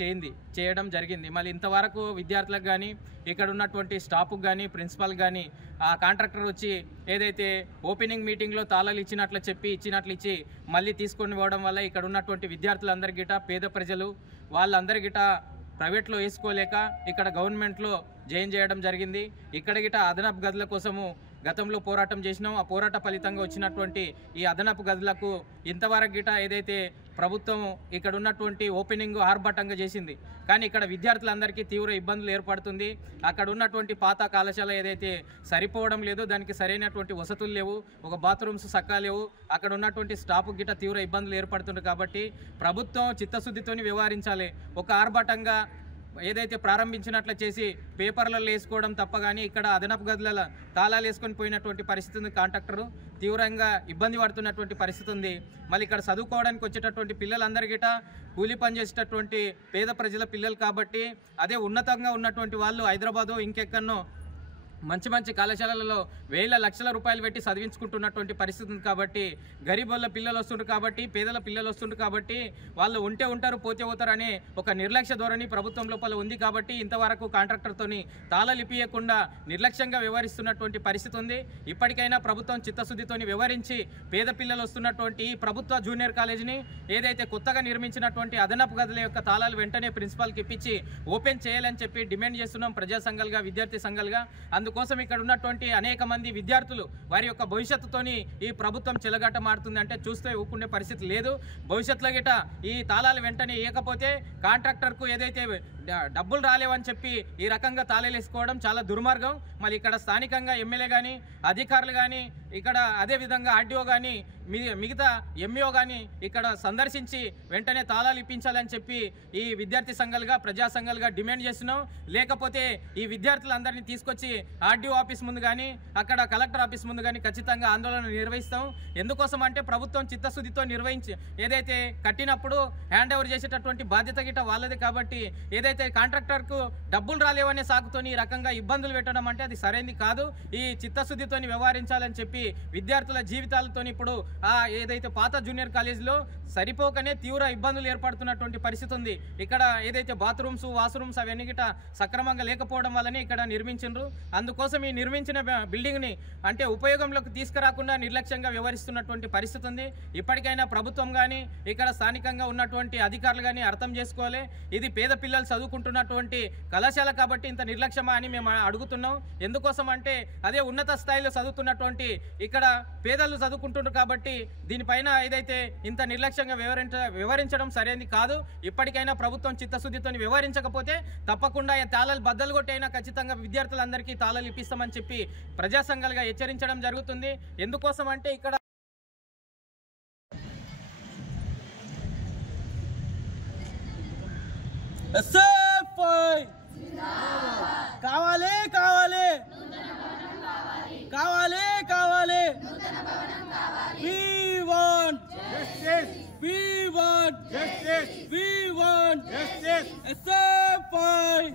చేయడం జరిగింది. మళ్ళీ ఇంతవరకు విద్యార్థులకు కానీ ఇక్కడ ఉన్నటువంటి స్టాఫ్కి కానీ ప్రిన్సిపల్ కానీ ఆ కాంట్రాక్టర్ వచ్చి ఏదైతే ఓపెనింగ్ మీటింగ్లో తాళాలు ఇచ్చినట్లు ఇచ్చి మళ్ళీ తీసుకొని పోవడం వల్ల ఇక్కడ ఉన్నటువంటి విద్యార్థులందరి గిట పేద ప్రజలు వాళ్ళందరి గిట ప్రైవేట్లో వేసుకోలేక ఇక్కడ గవర్నమెంట్లో జాయిన్ చేయడం జరిగింది. ఇక్కడ గిట అదనపు గదుల కోసము గతంలో పోరాటం చేసినాం. ఆ పోరాట ఫలితంగా వచ్చినటువంటి ఈ అదనపు గదులకు ఇంతవరకు గిట ఏదైతే ప్రభుత్వం ఇక్కడ ఉన్నటువంటి ఓపెనింగ్ ఆర్భాటంగా చేసింది, కానీ ఇక్కడ విద్యార్థులందరికీ తీవ్ర ఇబ్బందులు ఏర్పడుతుంది. అక్కడ ఉన్నటువంటి పాత కళాశాల ఏదైతే సరిపోవడం లేదో దానికి సరైనటువంటి వసతులు లేవు, ఒక బాత్రూమ్స్ చక్కగా లేవు, అక్కడ ఉన్నటువంటి స్టాఫ్ గిట తీవ్ర ఇబ్బందులు ఏర్పడుతుంది. కాబట్టి ప్రభుత్వం చిత్తశుద్ధితో వ్యవహరించాలి. ఒక ఆర్భాటంగా ఏదైతే ప్రారంభించినట్లు చేసి పేపర్లలో వేసుకోవడం తప్ప కానీ ఇక్కడ అదనపు గదుల తాళాలు వేసుకొని పోయినటువంటి పరిస్థితి ఉంది. కాంట్రాక్టరు తీవ్రంగా ఇబ్బంది పడుతున్నటువంటి పరిస్థితి ఉంది. మళ్ళీ ఇక్కడ చదువుకోవడానికి వచ్చేటటువంటి పిల్లలందరికీ కూలీ పని చేసేటటువంటి పేద ప్రజల పిల్లలు కాబట్టి అదే ఉన్నతంగా ఉన్నటువంటి వాళ్ళు హైదరాబాదు ఇంకెక్కడనో మంచి కళాశాలలలో వేల లక్షల రూపాయలు పెట్టి చదివించుకుంటున్నటువంటి పరిస్థితి ఉంది. కాబట్టి గరీబుల పిల్లలు వస్తుండ్రు కాబట్టి పేదల పిల్లలు వస్తుండ్రు కాబట్టి వాళ్ళు ఉంటే ఉంటారు పోతే పోతారు అనే ఒక నిర్లక్ష్య ధోరణి ప్రభుత్వం లోపల ఉంది. కాబట్టి ఇంతవరకు కాంట్రాక్టర్తోని తాళాలు ఇప్పియకుండా నిర్లక్ష్యంగా వ్యవహరిస్తున్నటువంటి పరిస్థితి ఉంది. ఇప్పటికైనా ప్రభుత్వం చిత్తశుద్ధితోని వ్యవహరించి పేద పిల్లలు వస్తున్నటువంటి ఈ ప్రభుత్వ జూనియర్ కాలేజీని ఏదైతే కొత్తగా నిర్మించినటువంటి అదనపు గదుల యొక్క తాళాలు వెంటనే ప్రిన్సిపాల్కి ఇప్పించి ఓపెన్ చేయాలని చెప్పి డిమాండ్ చేస్తున్నాం ప్రజా సంఘాలుగా, విద్యార్థి సంఘాలుగా. అందుకోసం ఇక్కడ ఉన్నటువంటి అనేక మంది విద్యార్థులు వారి యొక్క భవిష్యత్తుతోని ఈ ప్రభుత్వం చెలగాట మారుతుంది అంటే చూస్తే ఊరుకునే పరిస్థితి లేదు. భవిష్యత్తులో గిట ఈ తాళాలు వెంటనే ఇవ్వకపోతే కాంట్రాక్టర్కు ఏదైతే డబ్బులు రాలేవని చెప్పి ఈ రకంగా తాళాలు వేసుకోవడం చాలా దుర్మార్గం. మళ్ళీ ఇక్కడ స్థానికంగా ఎమ్మెల్యే కానీ అధికారులు కానీ ఇక్కడ అదేవిధంగా ఆర్డీఓ కానీ మిగతా ఎంఈఓ కానీ ఇక్కడ సందర్శించి వెంటనే తాళాలు ఇప్పించాలని చెప్పి ఈ విద్యార్థి సంఘాలుగా ప్రజా సంఘాలుగా డిమాండ్ చేస్తున్నాం. లేకపోతే ఈ విద్యార్థులందరినీ తీసుకొచ్చి ఆర్డీఓ ఆఫీస్ ముందు కానీ అక్కడ కలెక్టర్ ఆఫీస్ ముందు కానీ ఖచ్చితంగా ఆందోళన నిర్వహిస్తాం. ఎందుకోసం అంటే ప్రభుత్వం చిత్తశుద్ధితో నిర్వహించి ఏదైతే కట్టినప్పుడు హ్యాండ్ ఓవర్ చేసేటటువంటి బాధ్యత గిట్ట వాళ్ళది కాబట్టి ఏదైతే కాంట్రాక్టర్కు డబ్బులు రాలేవనే సాకుతోని ఈ రకంగా ఇబ్బందులు పెట్టడం అంటే అది సరైనది కాదు. ఈ చిత్తశుద్ధితోని వ్యవహరించాలని చెప్పి విద్యార్థుల జీవితాలతో ఇప్పుడు ఏదైతే పాత జూనియర్ కాలేజీలో సరిపోకనే తీవ్ర ఇబ్బందులు ఏర్పడుతున్నటువంటి పరిస్థితి ఉంది. ఇక్కడ ఏదైతే బాత్రూమ్స్ వాష్రూమ్స్ అవన్నీ గిట సక్రమంగా లేకపోవడం వల్లనే ఇక్కడ నిర్మించారు. అందుకోసం ఈ నిర్మించిన బిల్డింగ్ని అంటే ఉపయోగంలోకి తీసుకురాకుండా నిర్లక్ష్యంగా వ్యవహరిస్తున్నటువంటి పరిస్థితి ఉంది. ఇప్పటికైనా ప్రభుత్వం కానీ ఇక్కడ స్థానికంగా ఉన్నటువంటి అధికారులు కానీ అర్థం చేసుకోవాలి. ఇది పేద పిల్లలు చదువుకుంటున్నటువంటి కళాశాల కాబట్టి ఇంత నిర్లక్ష్యమా అని మేము అడుగుతున్నాం. ఎందుకోసం అంటే అదే ఉన్నత స్థాయిలో చదువుతున్నటువంటి ఇక్కడ పేదలు చదువుకుంటున్నారు కాబట్టి దీనిపైన ఏదైతే ఇంత నిర్లక్ష్యంగా వ్యవహరించడం సరైనది కాదు. ఇప్పటికైనా ప్రభుత్వం చిత్తశుద్ధితో వ్యవహరించకపోతే తప్పకుండా తాళాలు బద్దలు కొట్టైనా ఖచ్చితంగా విద్యార్థులందరికీ తాళాలు ఇప్పిస్తామని చెప్పి ప్రజా సంఘాలుగా హెచ్చరించడం జరుగుతుంది. ఎందుకోసం అంటే ఇక్కడ కావాలి కావాలి కావాలి కావాలి we want justice we want justice we want justice SFI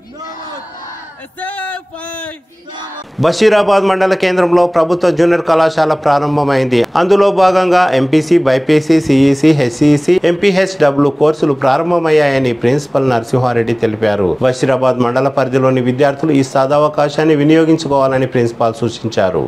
Basheerabad మండల కేంద్రంలో ప్రభుత్వ జూనియర్ కళాశాల ప్రారంభమైంది. అందులో భాగంగా MPC, BiPC, CEC, HEC, MPHW కోర్సులు ప్రారంభమయ్యాయని ప్రిన్సిపల్ నరసింహారెడ్డి తెలిపారు. బషీరాబాద్ మండల పరిధిలోని విద్యార్థులు ఈ సదవకాశాన్ని వినియోగించుకోవాలని ప్రిన్సిపాల్ సూచించారు.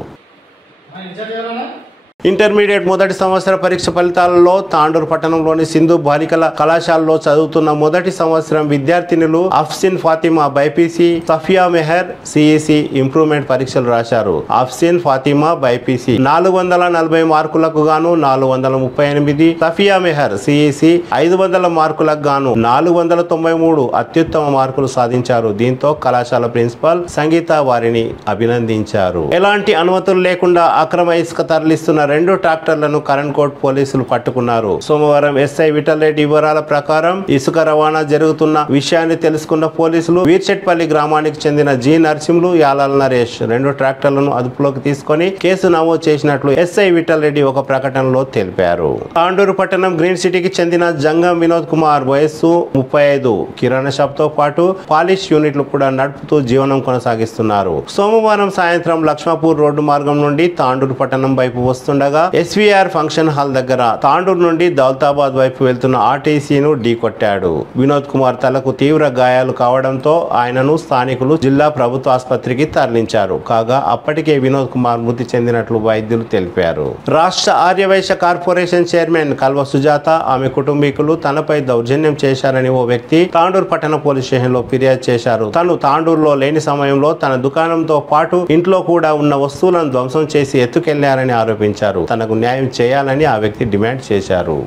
ఇంటర్మీడియట్ మొదటి సంవత్సర పరీక్ష ఫలితాలలో తాండూరు పట్టణంలోని సింధు బాలికల కళాశాలలో చదువుతున్న మొదటి సంవత్సరం విద్యార్థినులు Afsin Fatima BiPC, Safiya Mehar CEC improvement పరీక్షలు రాశారు. అఫ్సిన్ ఫాతిమా బైపీసీ 440 మార్కులకు గాను 438, సఫియా మెహర్ సిఈసీ 500 మార్కులకు గాను 493 అత్యుత్తమ మార్కులు సాధించారు. దీంతో కళాశాల ప్రిన్సిపాల్ సంగీత వారిని అభినందించారు. ఎలాంటి అనుమతులు లేకుండా అక్రమ ఇసుక తరలిస్తున్న 2 ట్రాక్టర్లను కరణ్కోట్ పోలీసులు పట్టుకున్నారు. సోమవారం ఎస్ఐ విఠలరెడ్డి వివరాల ప్రకారం ఇసుక రవాణా జరుగుతున్న విషయాన్ని తెలుసుకున్న పోలీసులు వీర్చెట్పల్లి గ్రామానికి చెందిన జి నరసింహులు, యాలాల నరేష్ 2 ట్రాక్టర్లను అదుపులోకి తీసుకొని కేసు నమోదు చేసినట్లు ఎస్ఐ విఠలరెడ్డి ఒక ప్రకటనలో తెలిపారు. తాండూరు పట్టణం గ్రీన్ సిటీకి చెందిన జంగం వినోద్ కుమార్ వయస్సు 35 కిరాణా షాప్ తో పాటు పాలిష్ యూనిట్లు కూడా నడుపుతూ జీవనం కొనసాగిస్తున్నారు. సోమవారం సాయంత్రం లక్ష్మాపూర్ రోడ్డు మార్గం నుండి తాండూరు పట్టణం వైపు వస్తుండగా ఎస్వీఆర్ ఫంక్షన్ హాల్ దగ్గర తాండూరు నుండి దౌలతాబాద్ వైపు వెళ్తున్న ఆర్టీసీను ఢీకొట్టాడు. వినోద్ కుమార్ తలకు తీవ్ర గాయాలు కావడంతో ఆయనను స్థానికులు జిల్లా ప్రభుత్వ ఆసుపత్రికి తరలించారు. కాగా అప్పటికే వినోద్ కుమార్ మృతి చెందినట్లు వైద్యులు తెలిపారు. రాష్ట్ర ఆర్యవైశ్య కార్పొరేషన్ చైర్మన్ కల్వ సుజాత, ఆమె కుటుంబీకులు తనపై దౌర్జన్యం చేశారని ఓ వ్యక్తి తాండూరు పట్టణ పోలీస్ స్టేషన్ లో ఫిర్యాదు చేశారు. తను తాండూరులో లేని సమయంలో తన దుకాణంతో పాటు ఇంట్లో కూడా ఉన్న వస్తువులను ధ్వంసం చేసి ఎత్తుకెళ్లారని ఆరోపించారు. తనకు న్యాయం చేయాలని ఆ వ్యక్తి డిమాండ్ చేశారు.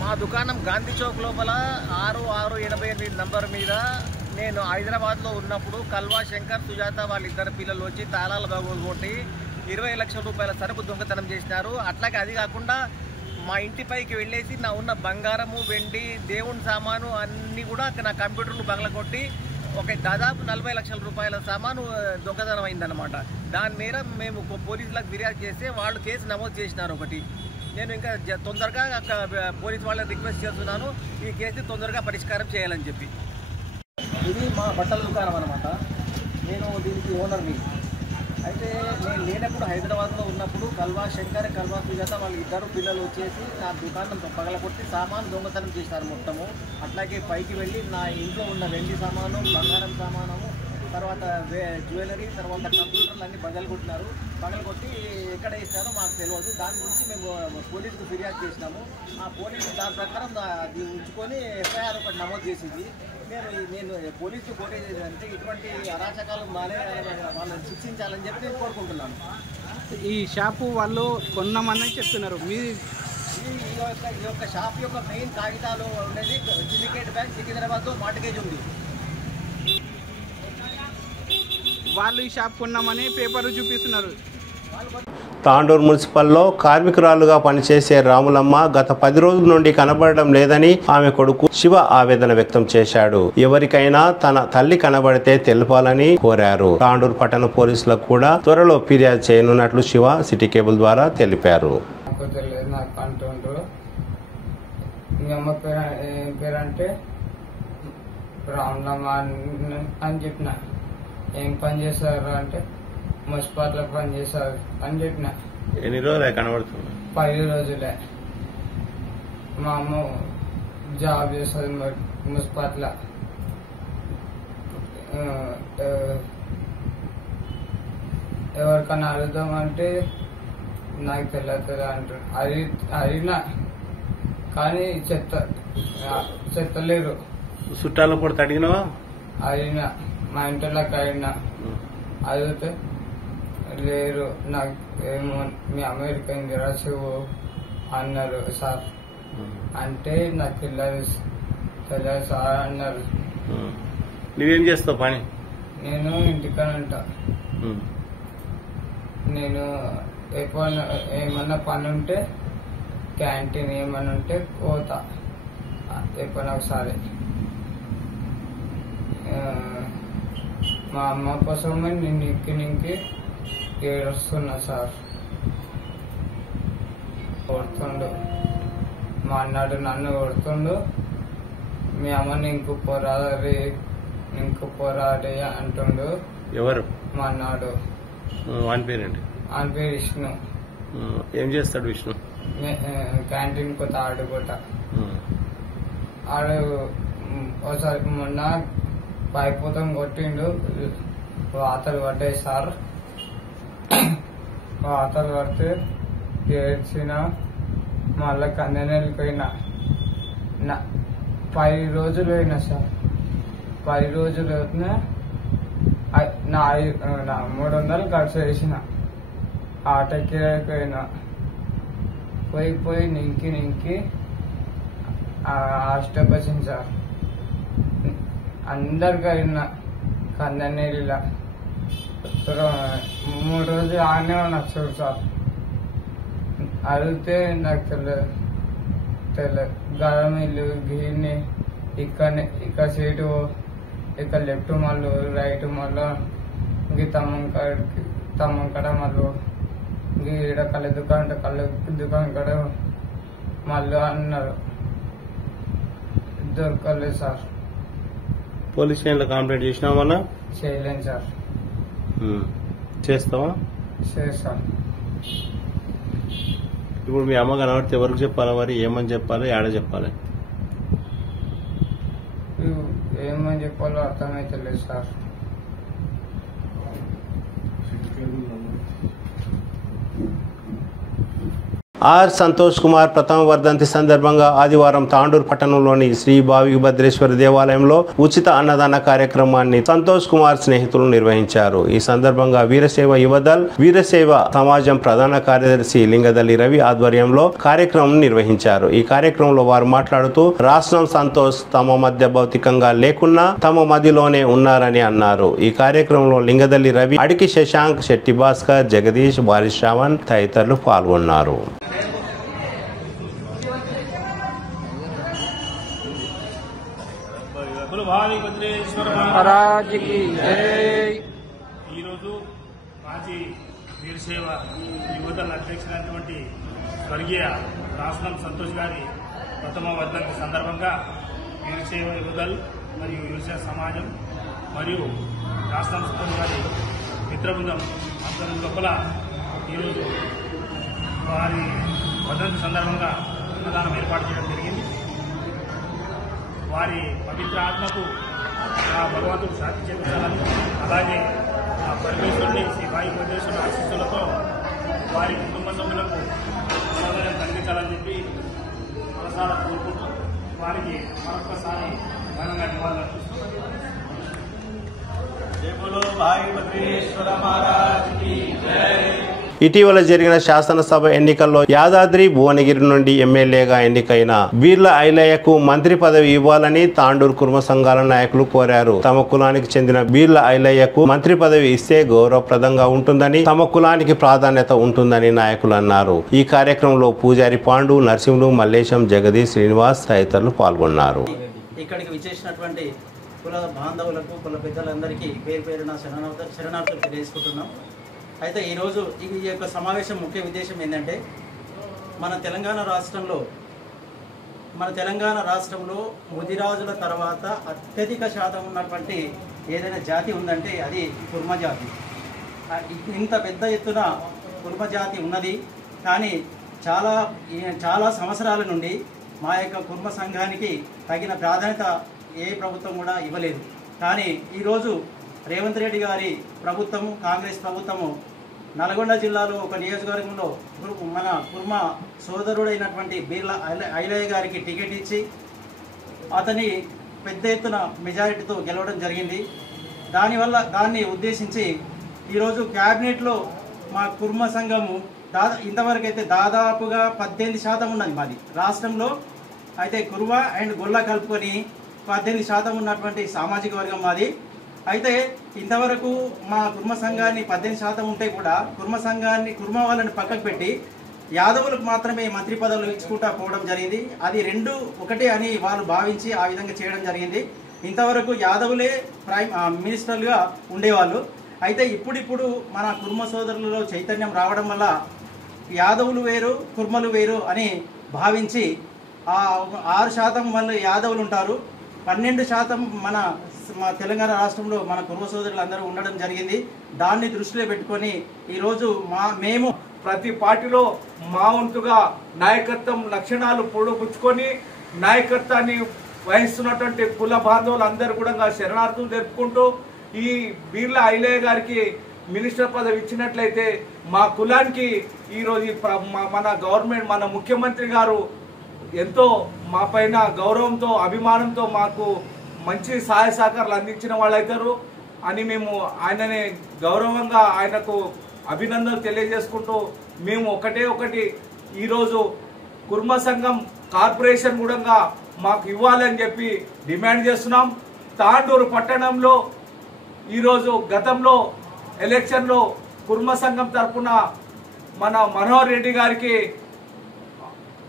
మా దుకాణం గాంధీ చౌక్ లోపల 6688 నంబర్ మీద నేను హైదరాబాద్లో ఉన్నప్పుడు కల్వా శంకర్ సుజాత వాళ్ళిద్దరు పిల్లలు వచ్చి తాళాలు కొట్టి 20 లక్షల రూపాయల సరుకు దొంగతనం చేసినారు. అట్లాగే అది కాకుండా మా ఇంటిపైకి వెళ్ళేసి నా ఉన్న బంగారము, వెండి, దేవుని సామాను అన్నీ కూడా నా కంప్యూటర్లు బగలగొట్టి దాదాపు 40 లక్షల రూపాయల సామాను దొంగతనం అయిందనమాట. దాని మీద మేము పోలీసులకు ఫిర్యాదు చేస్తే వాళ్ళు కేసు నమోదు చేసినారు. ఒకటి నేను ఇంకా తొందరగా పోలీసు వాళ్ళని రిక్వెస్ట్ చేస్తున్నాను ఈ కేసు తొందరగా పరిష్కారం చేయాలని చెప్పి. ఇది మా బట్టల దుకాణం అనమాట. నేను దీనికి ఓనర్ని. అయితే నేను లేనప్పుడు హైదరాబాద్లో ఉన్నప్పుడు కల్వా శంకర్ కల్వా సుజాత వాళ్ళు ఇద్దరు పిల్లలు వచ్చేసి నా దుకాణం పగలగొట్టి సామాను దొంగతనం చేశారు మొత్తము. అట్లాగే పైకి వెళ్ళి నా ఇంట్లో ఉన్న వెండి సామాను, బంగారం సామాను, తర్వాత జ్యువెలరీ, తర్వాత కంప్యూటర్లు అన్నీ పగలగొట్టినారు. పగలగొట్టి ఎక్కడ వేసినారో మాకు తెలియదు. దాని గురించి మేము పోలీసుకు ఫిర్యాదు చేసినాము. ఆ పోలీసు దాని ప్రకారం అది ఉంచుకొని ఎఫ్ఐఆర్ ఒకటి నమోదు చేసింది. నేను పోలీసులు కోరేది అంటే ఇటువంటి అరాచకాలు వాళ్ళని శిక్షించాలని చెప్పి నేను కోరుకుంటున్నాను. ఈ షాపు వాళ్ళు కొన్నామని చెప్తున్నారు. మీ ఈ యొక్క షాప్ యొక్క మెయిన్ కాగితాలు ఉండేది సిండికేట్ బ్యాంక్ సికింద్రాబాద్లో మార్టిగేజ్ ఉంది. వాళ్ళు ఈ షాప్ కొన్నామని పేపర్ చూపిస్తున్నారు. తాండూరు మున్సిపల్లో కార్మికురాలుగా పనిచేసే రాములమ్మ గత 10 రోజుల నుండి కనబడడం లేదని ఆమె కొడుకు శివ ఆవేదన వ్యక్తం చేశాడు. ఎవరికైనా తన తల్లి కనబడితే తెలపాలని కోరారు. తాండూరు పట్టణ పోలీసులకు కూడా త్వరలో ఫిర్యాదు చేయనున్నట్లు శివ సిటీ కేబుల్ ద్వారా తెలిపారు. పేరంటే రాములమ్మ అని చెప్పిన. ఏం పని చేశారు అంటే మున్సిపాలిటీలో పని చేశారు అని చెప్పిన. ఎన్ని రోజులే కనబడుతుంది? 10 రోజులే. మా అమ్మ జాబ్ చేస్తుంది మున్సిపాలిటీలో. ఎవరికైనా అడుగుదామంటే నాకు తెలియదు అంటారు. అడిగినా కానీ చెత్తలేరు. చుట్టాల కూడా అడిగినావా? అడిగినా, మా ఇంట్లోకి అడిగినా. అడిగితే లేరు, నాకు ఏమో మీ అమెరికా రాసు అన్నారు సార్. అంటే నాకు తెలియదు సార్ అన్నారు. నువ్వేం చేస్తావు పని? నేను ఇంటికానంట. నేను ఏమన్నా పని ఉంటే క్యాంటీన్ ఏమన్నా ఉంటే పోతా ఎప్పుడైనా ఒకసారి. మా అమ్మ కోసమే నేను ఇంకి ఏడుస్తున్నా సార్. కొడుతుండు, మా అన్నాడు నన్ను కొడుతుండు. మీ అమ్మని ఇంకు పోరాడే అంటుండు. ఎవరు? మా అన్నాడు. వాని పేరేంటి? ఆయన పేరు విష్ణు. ఏం చేస్తాడు విష్ణు? క్యాంటీన్ కొత్త ఆడుకోట. ఆడు ఒకసారి మొన్న పైపోతం కొట్టిండు. వాతలు పడ్డాయి సార్. వాతలు పడితే ఏడ్చిన. మళ్ళా కందెనెల్లికి పోయినా. 10 రోజులు పోయినా సార్. 10 రోజులు అవుతున్నా. నా 300 ఖర్చు వేసిన. ఆటోకి పోయినా. పోయి నింకి హాస్టల్ వచ్చింది సార్. అందరికి అయినా కందనేరిలా 3 రోజులు ఆనే నచ్చదు సార్. అడిగితే నాకు తెలియదు. గరం ఇల్లు గీని ఇక్కడ సీటు, ఇక్కడ లెఫ్ట్ మళ్ళు, రైట్ మళ్ళు, ఇంక తమ్మం కడ మళ్ళు, ఈడ కళ్ళ దుకాణం కడ మళ్ళు అన్నారు. దొరకలేదు సార్. పోలీస్ స్టేషన్లో కంప్లైంట్ చేసినామన్నా? చేయలేను సార్. చేస్తావా? చేస్తా. ఇప్పుడు మీ అమ్మ కనబడితే ఎవరికి చెప్పాలా? మరి ఏమని చెప్పాలి? ఏడ చెప్పాలి? ఏమని చెప్పాలో అర్థమైతే లేదు సార్. ఆర్ సంతోష్ కుమార్ ప్రథమ వర్ధంతి సందర్భంగా ఆదివారం తాండూరు పట్టణంలోని శ్రీ భావిభద్రేశ్వర దేవాలయంలో ఉచిత అన్నదాన కార్యక్రమాన్ని సంతోష్ కుమార్ స్నేహితులు నిర్వహించారు. ఈ సందర్భంగా వీరశైవ యువదల్ వీరశైవ సమాజం ప్రధాన కార్యదర్శి లింగదల్లి రవి ఆధ్వర్యంలో కార్యక్రమం నిర్వహించారు. ఈ కార్యక్రమంలో వారు మాట్లాడుతూ రాష్ట్రం సంతోష్ తమ మధ్య భౌతికంగా లేకున్నా తమ మధ్యలోనే ఉన్నారని అన్నారు. ఈ కార్యక్రమంలో లింగదల్లి రవి, అడికి శశాంక్, శెట్టి భాస్కర్, జగదీష్, బారి శ్రావణ్ తదితరులు పాల్గొన్నారు. ఈరోజు మాజీ వీరశైవ యువతల అధ్యక్షులైనటువంటి స్వర్గీయ రాష్ట్రం సంతోష్ గారి ప్రథమ వర్ధంతి సందర్భంగా వీరశైవ యువతల్ మరియు వీరశైవ సమాజం మరియు రాష్ట్రం సంతోష్ గారి మిత్రబృందం ఆధ్వర్యం లోపల ఈరోజు వారి వర్ధంతి సందర్భంగా అన్నదానం ఏర్పాటు చేయడం జరిగింది. వారి పవిత్ర ఆత్మకు ఆ భగవంతుడు శాంతి చేకూర్చాలని, అలాగే ఆ పరమేశ్వరుని శ్రీ వాయు పరమేశ్వరుని ఆశీస్సులతో వారి కుటుంబ సభ్యులకు సౌకర్యం కలిగించాలని చెప్పి మనసారా కోరుకుంటూ వారికి మరొకసారి ఘనంగా నివాళులర్పిస్తున్నాం. ఇటీవల జరిగిన శాసనసభ ఎన్నికల్లో యాదాద్రి భువనగిరి నుండి ఎమ్మెల్యేగా ఎన్నికైన బీర్ల ఐలయ్యకు మంత్రి పదవి ఇవ్వాలని తాండూరు కుర్మ సంఘాల నాయకులు కోరారు. తమ కులానికి చెందిన బీర్ల ఐలయ్యకు మంత్రి పదవి ఇస్తే గౌరవప్రదంగా ఉంటుందని, తమ కులానికి ప్రాధాన్యత ఉంటుందని నాయకులు అన్నారు. ఈ కార్యక్రమంలో పూజారి పాండు, నరసింహులు, మల్లేశం, జగదీష్, శ్రీనివాస్ తదితరులు పాల్గొన్నారు. ఇక్కడికి విచ్చేసినటువంటి కుల బాంధవులకు, కుల పెద్దలందరికీ పేరు పేరున శరణార్థులు తెలియజేసుకుంటున్నాం. అయితే ఈరోజు ఈ యొక్క సమావేశం ముఖ్య ఉద్దేశం ఏంటంటే, మన తెలంగాణ రాష్ట్రంలో ముదిరాజుల తర్వాత అత్యధిక శాతం ఉన్నటువంటి ఏదైనా జాతి ఉందంటే అది కుర్మ జాతి. ఇంత పెద్ద ఎత్తున కుర్మ జాతి ఉన్నది. కానీ చాలా సంవత్సరాల నుండి మా యొక్క కుర్మ సంఘానికి తగిన ప్రాధాన్యత ఏ ప్రభుత్వం కూడా ఇవ్వలేదు. కానీ ఈరోజు రేవంత్ రెడ్డి గారి ప్రభుత్వము, కాంగ్రెస్ ప్రభుత్వము నల్గొండ జిల్లాలో ఒక నియోజకవర్గంలో మన కుర్మ సోదరుడైనటువంటి బీర్ల ఐలయ్య గారికి టికెట్ ఇచ్చి అతని పెద్ద ఎత్తున మెజారిటీతో గెలవడం జరిగింది. దాన్ని ఉద్దేశించి ఈరోజు క్యాబినెట్లో మా కుర్మ సంఘము ఇంతవరకు అయితే దాదాపుగా 18% ఉన్నది మాది రాష్ట్రంలో. అయితే కుర్మ అండ్ గొల్ల కలుపుకొని 18% ఉన్నటువంటి సామాజిక వర్గం మాది. అయితే ఇంతవరకు మా కుర్మ సంఘాన్ని 18% ఉంటే కూడా కుర్మ వాళ్ళని పక్కకు పెట్టి యాదవులకు మాత్రమే మంత్రి పదవులు ఇచ్చుకుంటా పోవడం జరిగింది. అది రెండు ఒకటే అని వాళ్ళు భావించి ఆ విధంగా చేయడం జరిగింది. ఇంతవరకు యాదవులే మినిస్టర్లుగా ఉండేవాళ్ళు. అయితే ఇప్పుడిప్పుడు మన కుర్మ సోదరులలో చైతన్యం రావడం వల్ల యాదవులు వేరు, కుర్మలు వేరు అని భావించి 6% వాళ్ళు యాదవులు ఉంటారు, 12% మా తెలంగాణ రాష్ట్రంలో మన కుర్మ సోదరులు అందరూ ఉండడం జరిగింది. దాన్ని దృష్టిలో పెట్టుకొని ఈరోజు మేము ప్రతి పార్టీలో మా వంతుగా నాయకత్వం లక్షణాలు పొడుపుచ్చుకొని నాయకత్వాన్ని వహిస్తున్నటువంటి కుల బాంధవులందరూ కూడా శరణార్థులు జరుపుకుంటూ ఈ బీర్ల ఐలయ్య గారికి మినిస్టర్ పదవి ఇచ్చినట్లయితే మా కులానికి ఈరోజు మన గవర్నమెంట్, మన ముఖ్యమంత్రి గారు ఎంతో మా పైన గౌరవంతో, అభిమానంతో మాకు మంచి సహాయ సహకారాలు అందించిన వాళ్ళు అవుతారు అని మేము ఆయనని గౌరవంగా ఆయనకు అభినందనలు తెలియజేసుకుంటూ మేము ఒకటి ఈరోజు కుర్మ సంఘం కార్పొరేషన్ కూడా మాకు ఇవ్వాలని చెప్పి డిమాండ్ చేస్తున్నాం. తాండూరు పట్టణంలో ఈరోజు గతంలో ఎలక్షన్లో కుర్మ సంఘం తరఫున మన మనోహర్ రెడ్డి గారికి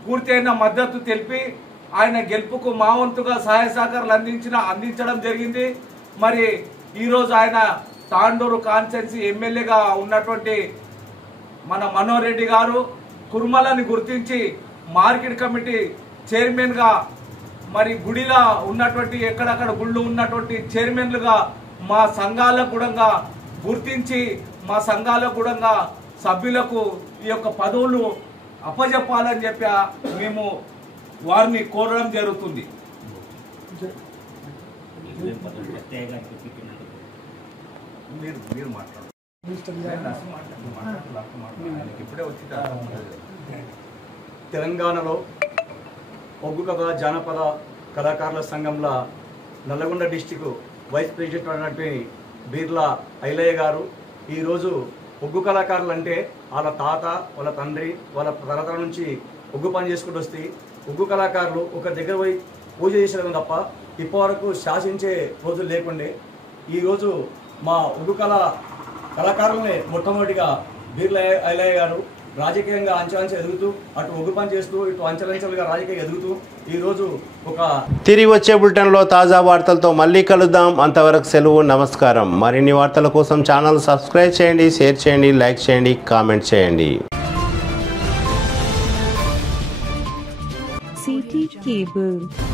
పూర్తయిన మద్దతు తెలిపి ఆయన గెలుపుకు మా వంతుగా సహాయ సహకారాలు అందించడం జరిగింది. మరి ఈరోజు ఆయన తాండూరు కాన్స్టిట్యున్సీ ఎమ్మెల్యేగా ఉన్నటువంటి మన మనోహర్ రెడ్డి గారు కుర్మలని గుర్తించి మార్కెట్ కమిటీ చైర్మన్గా, మరి గుడిలో ఉన్నటువంటి ఎక్కడక్కడ గుళ్ళు ఉన్నటువంటి చైర్మన్లుగా మా సంఘాలకు కూడా గుర్తించి మా సంఘాలకు కూడా సభ్యులకు ఈ యొక్క పదవులు అప్పజెప్పాలని చెప్పి మేము వారిని కోరడం జరుగుతుంది. తెలంగాణలో ఒగ్గు కథ జానపద కళాకారుల సంఘంలో నల్లగొండ డిస్టిక్ వైస్ ప్రెసిడెంట్ అయినటువంటి బీర్ల ఐలయ్య గారు ఈరోజు ఒగ్గు కళాకారులు అంటే వాళ్ళ తాత, వాళ్ళ తండ్రి, వాళ్ళ తరతరాల నుంచి ఒగ్గు పని చేసుకుంటూ వస్తే ఒగ్గు కళాకారులు ఒక దగ్గర పోయి పూజ చేసేయడం తప్ప ఇప్పటివరకు శాసించే రోజులు లేకుండే ఈరోజు మా ఒగ్గు కళాకారులనే మొట్టమొదటిగా బీర్ల ఐలయ్య గారు రాజకీయంగా అంచెలంచె ఎదుగుతూ అటు ఒగ్గు పని చేస్తూ ఇటు అంచెలంచెలుగా రాజకీయంగా ఎదుగుతూ ఈరోజు తిరిగి వచ్చే బులెటిన్లో తాజా వార్తలతో మళ్ళీ కలుద్దాం. అంతవరకు సెలవు, నమస్కారం. మరిన్ని వార్తల కోసం ఛానల్ సబ్స్క్రైబ్ చేయండి, షేర్ చేయండి, లైక్ చేయండి, కామెంట్ చేయండి. CT Cable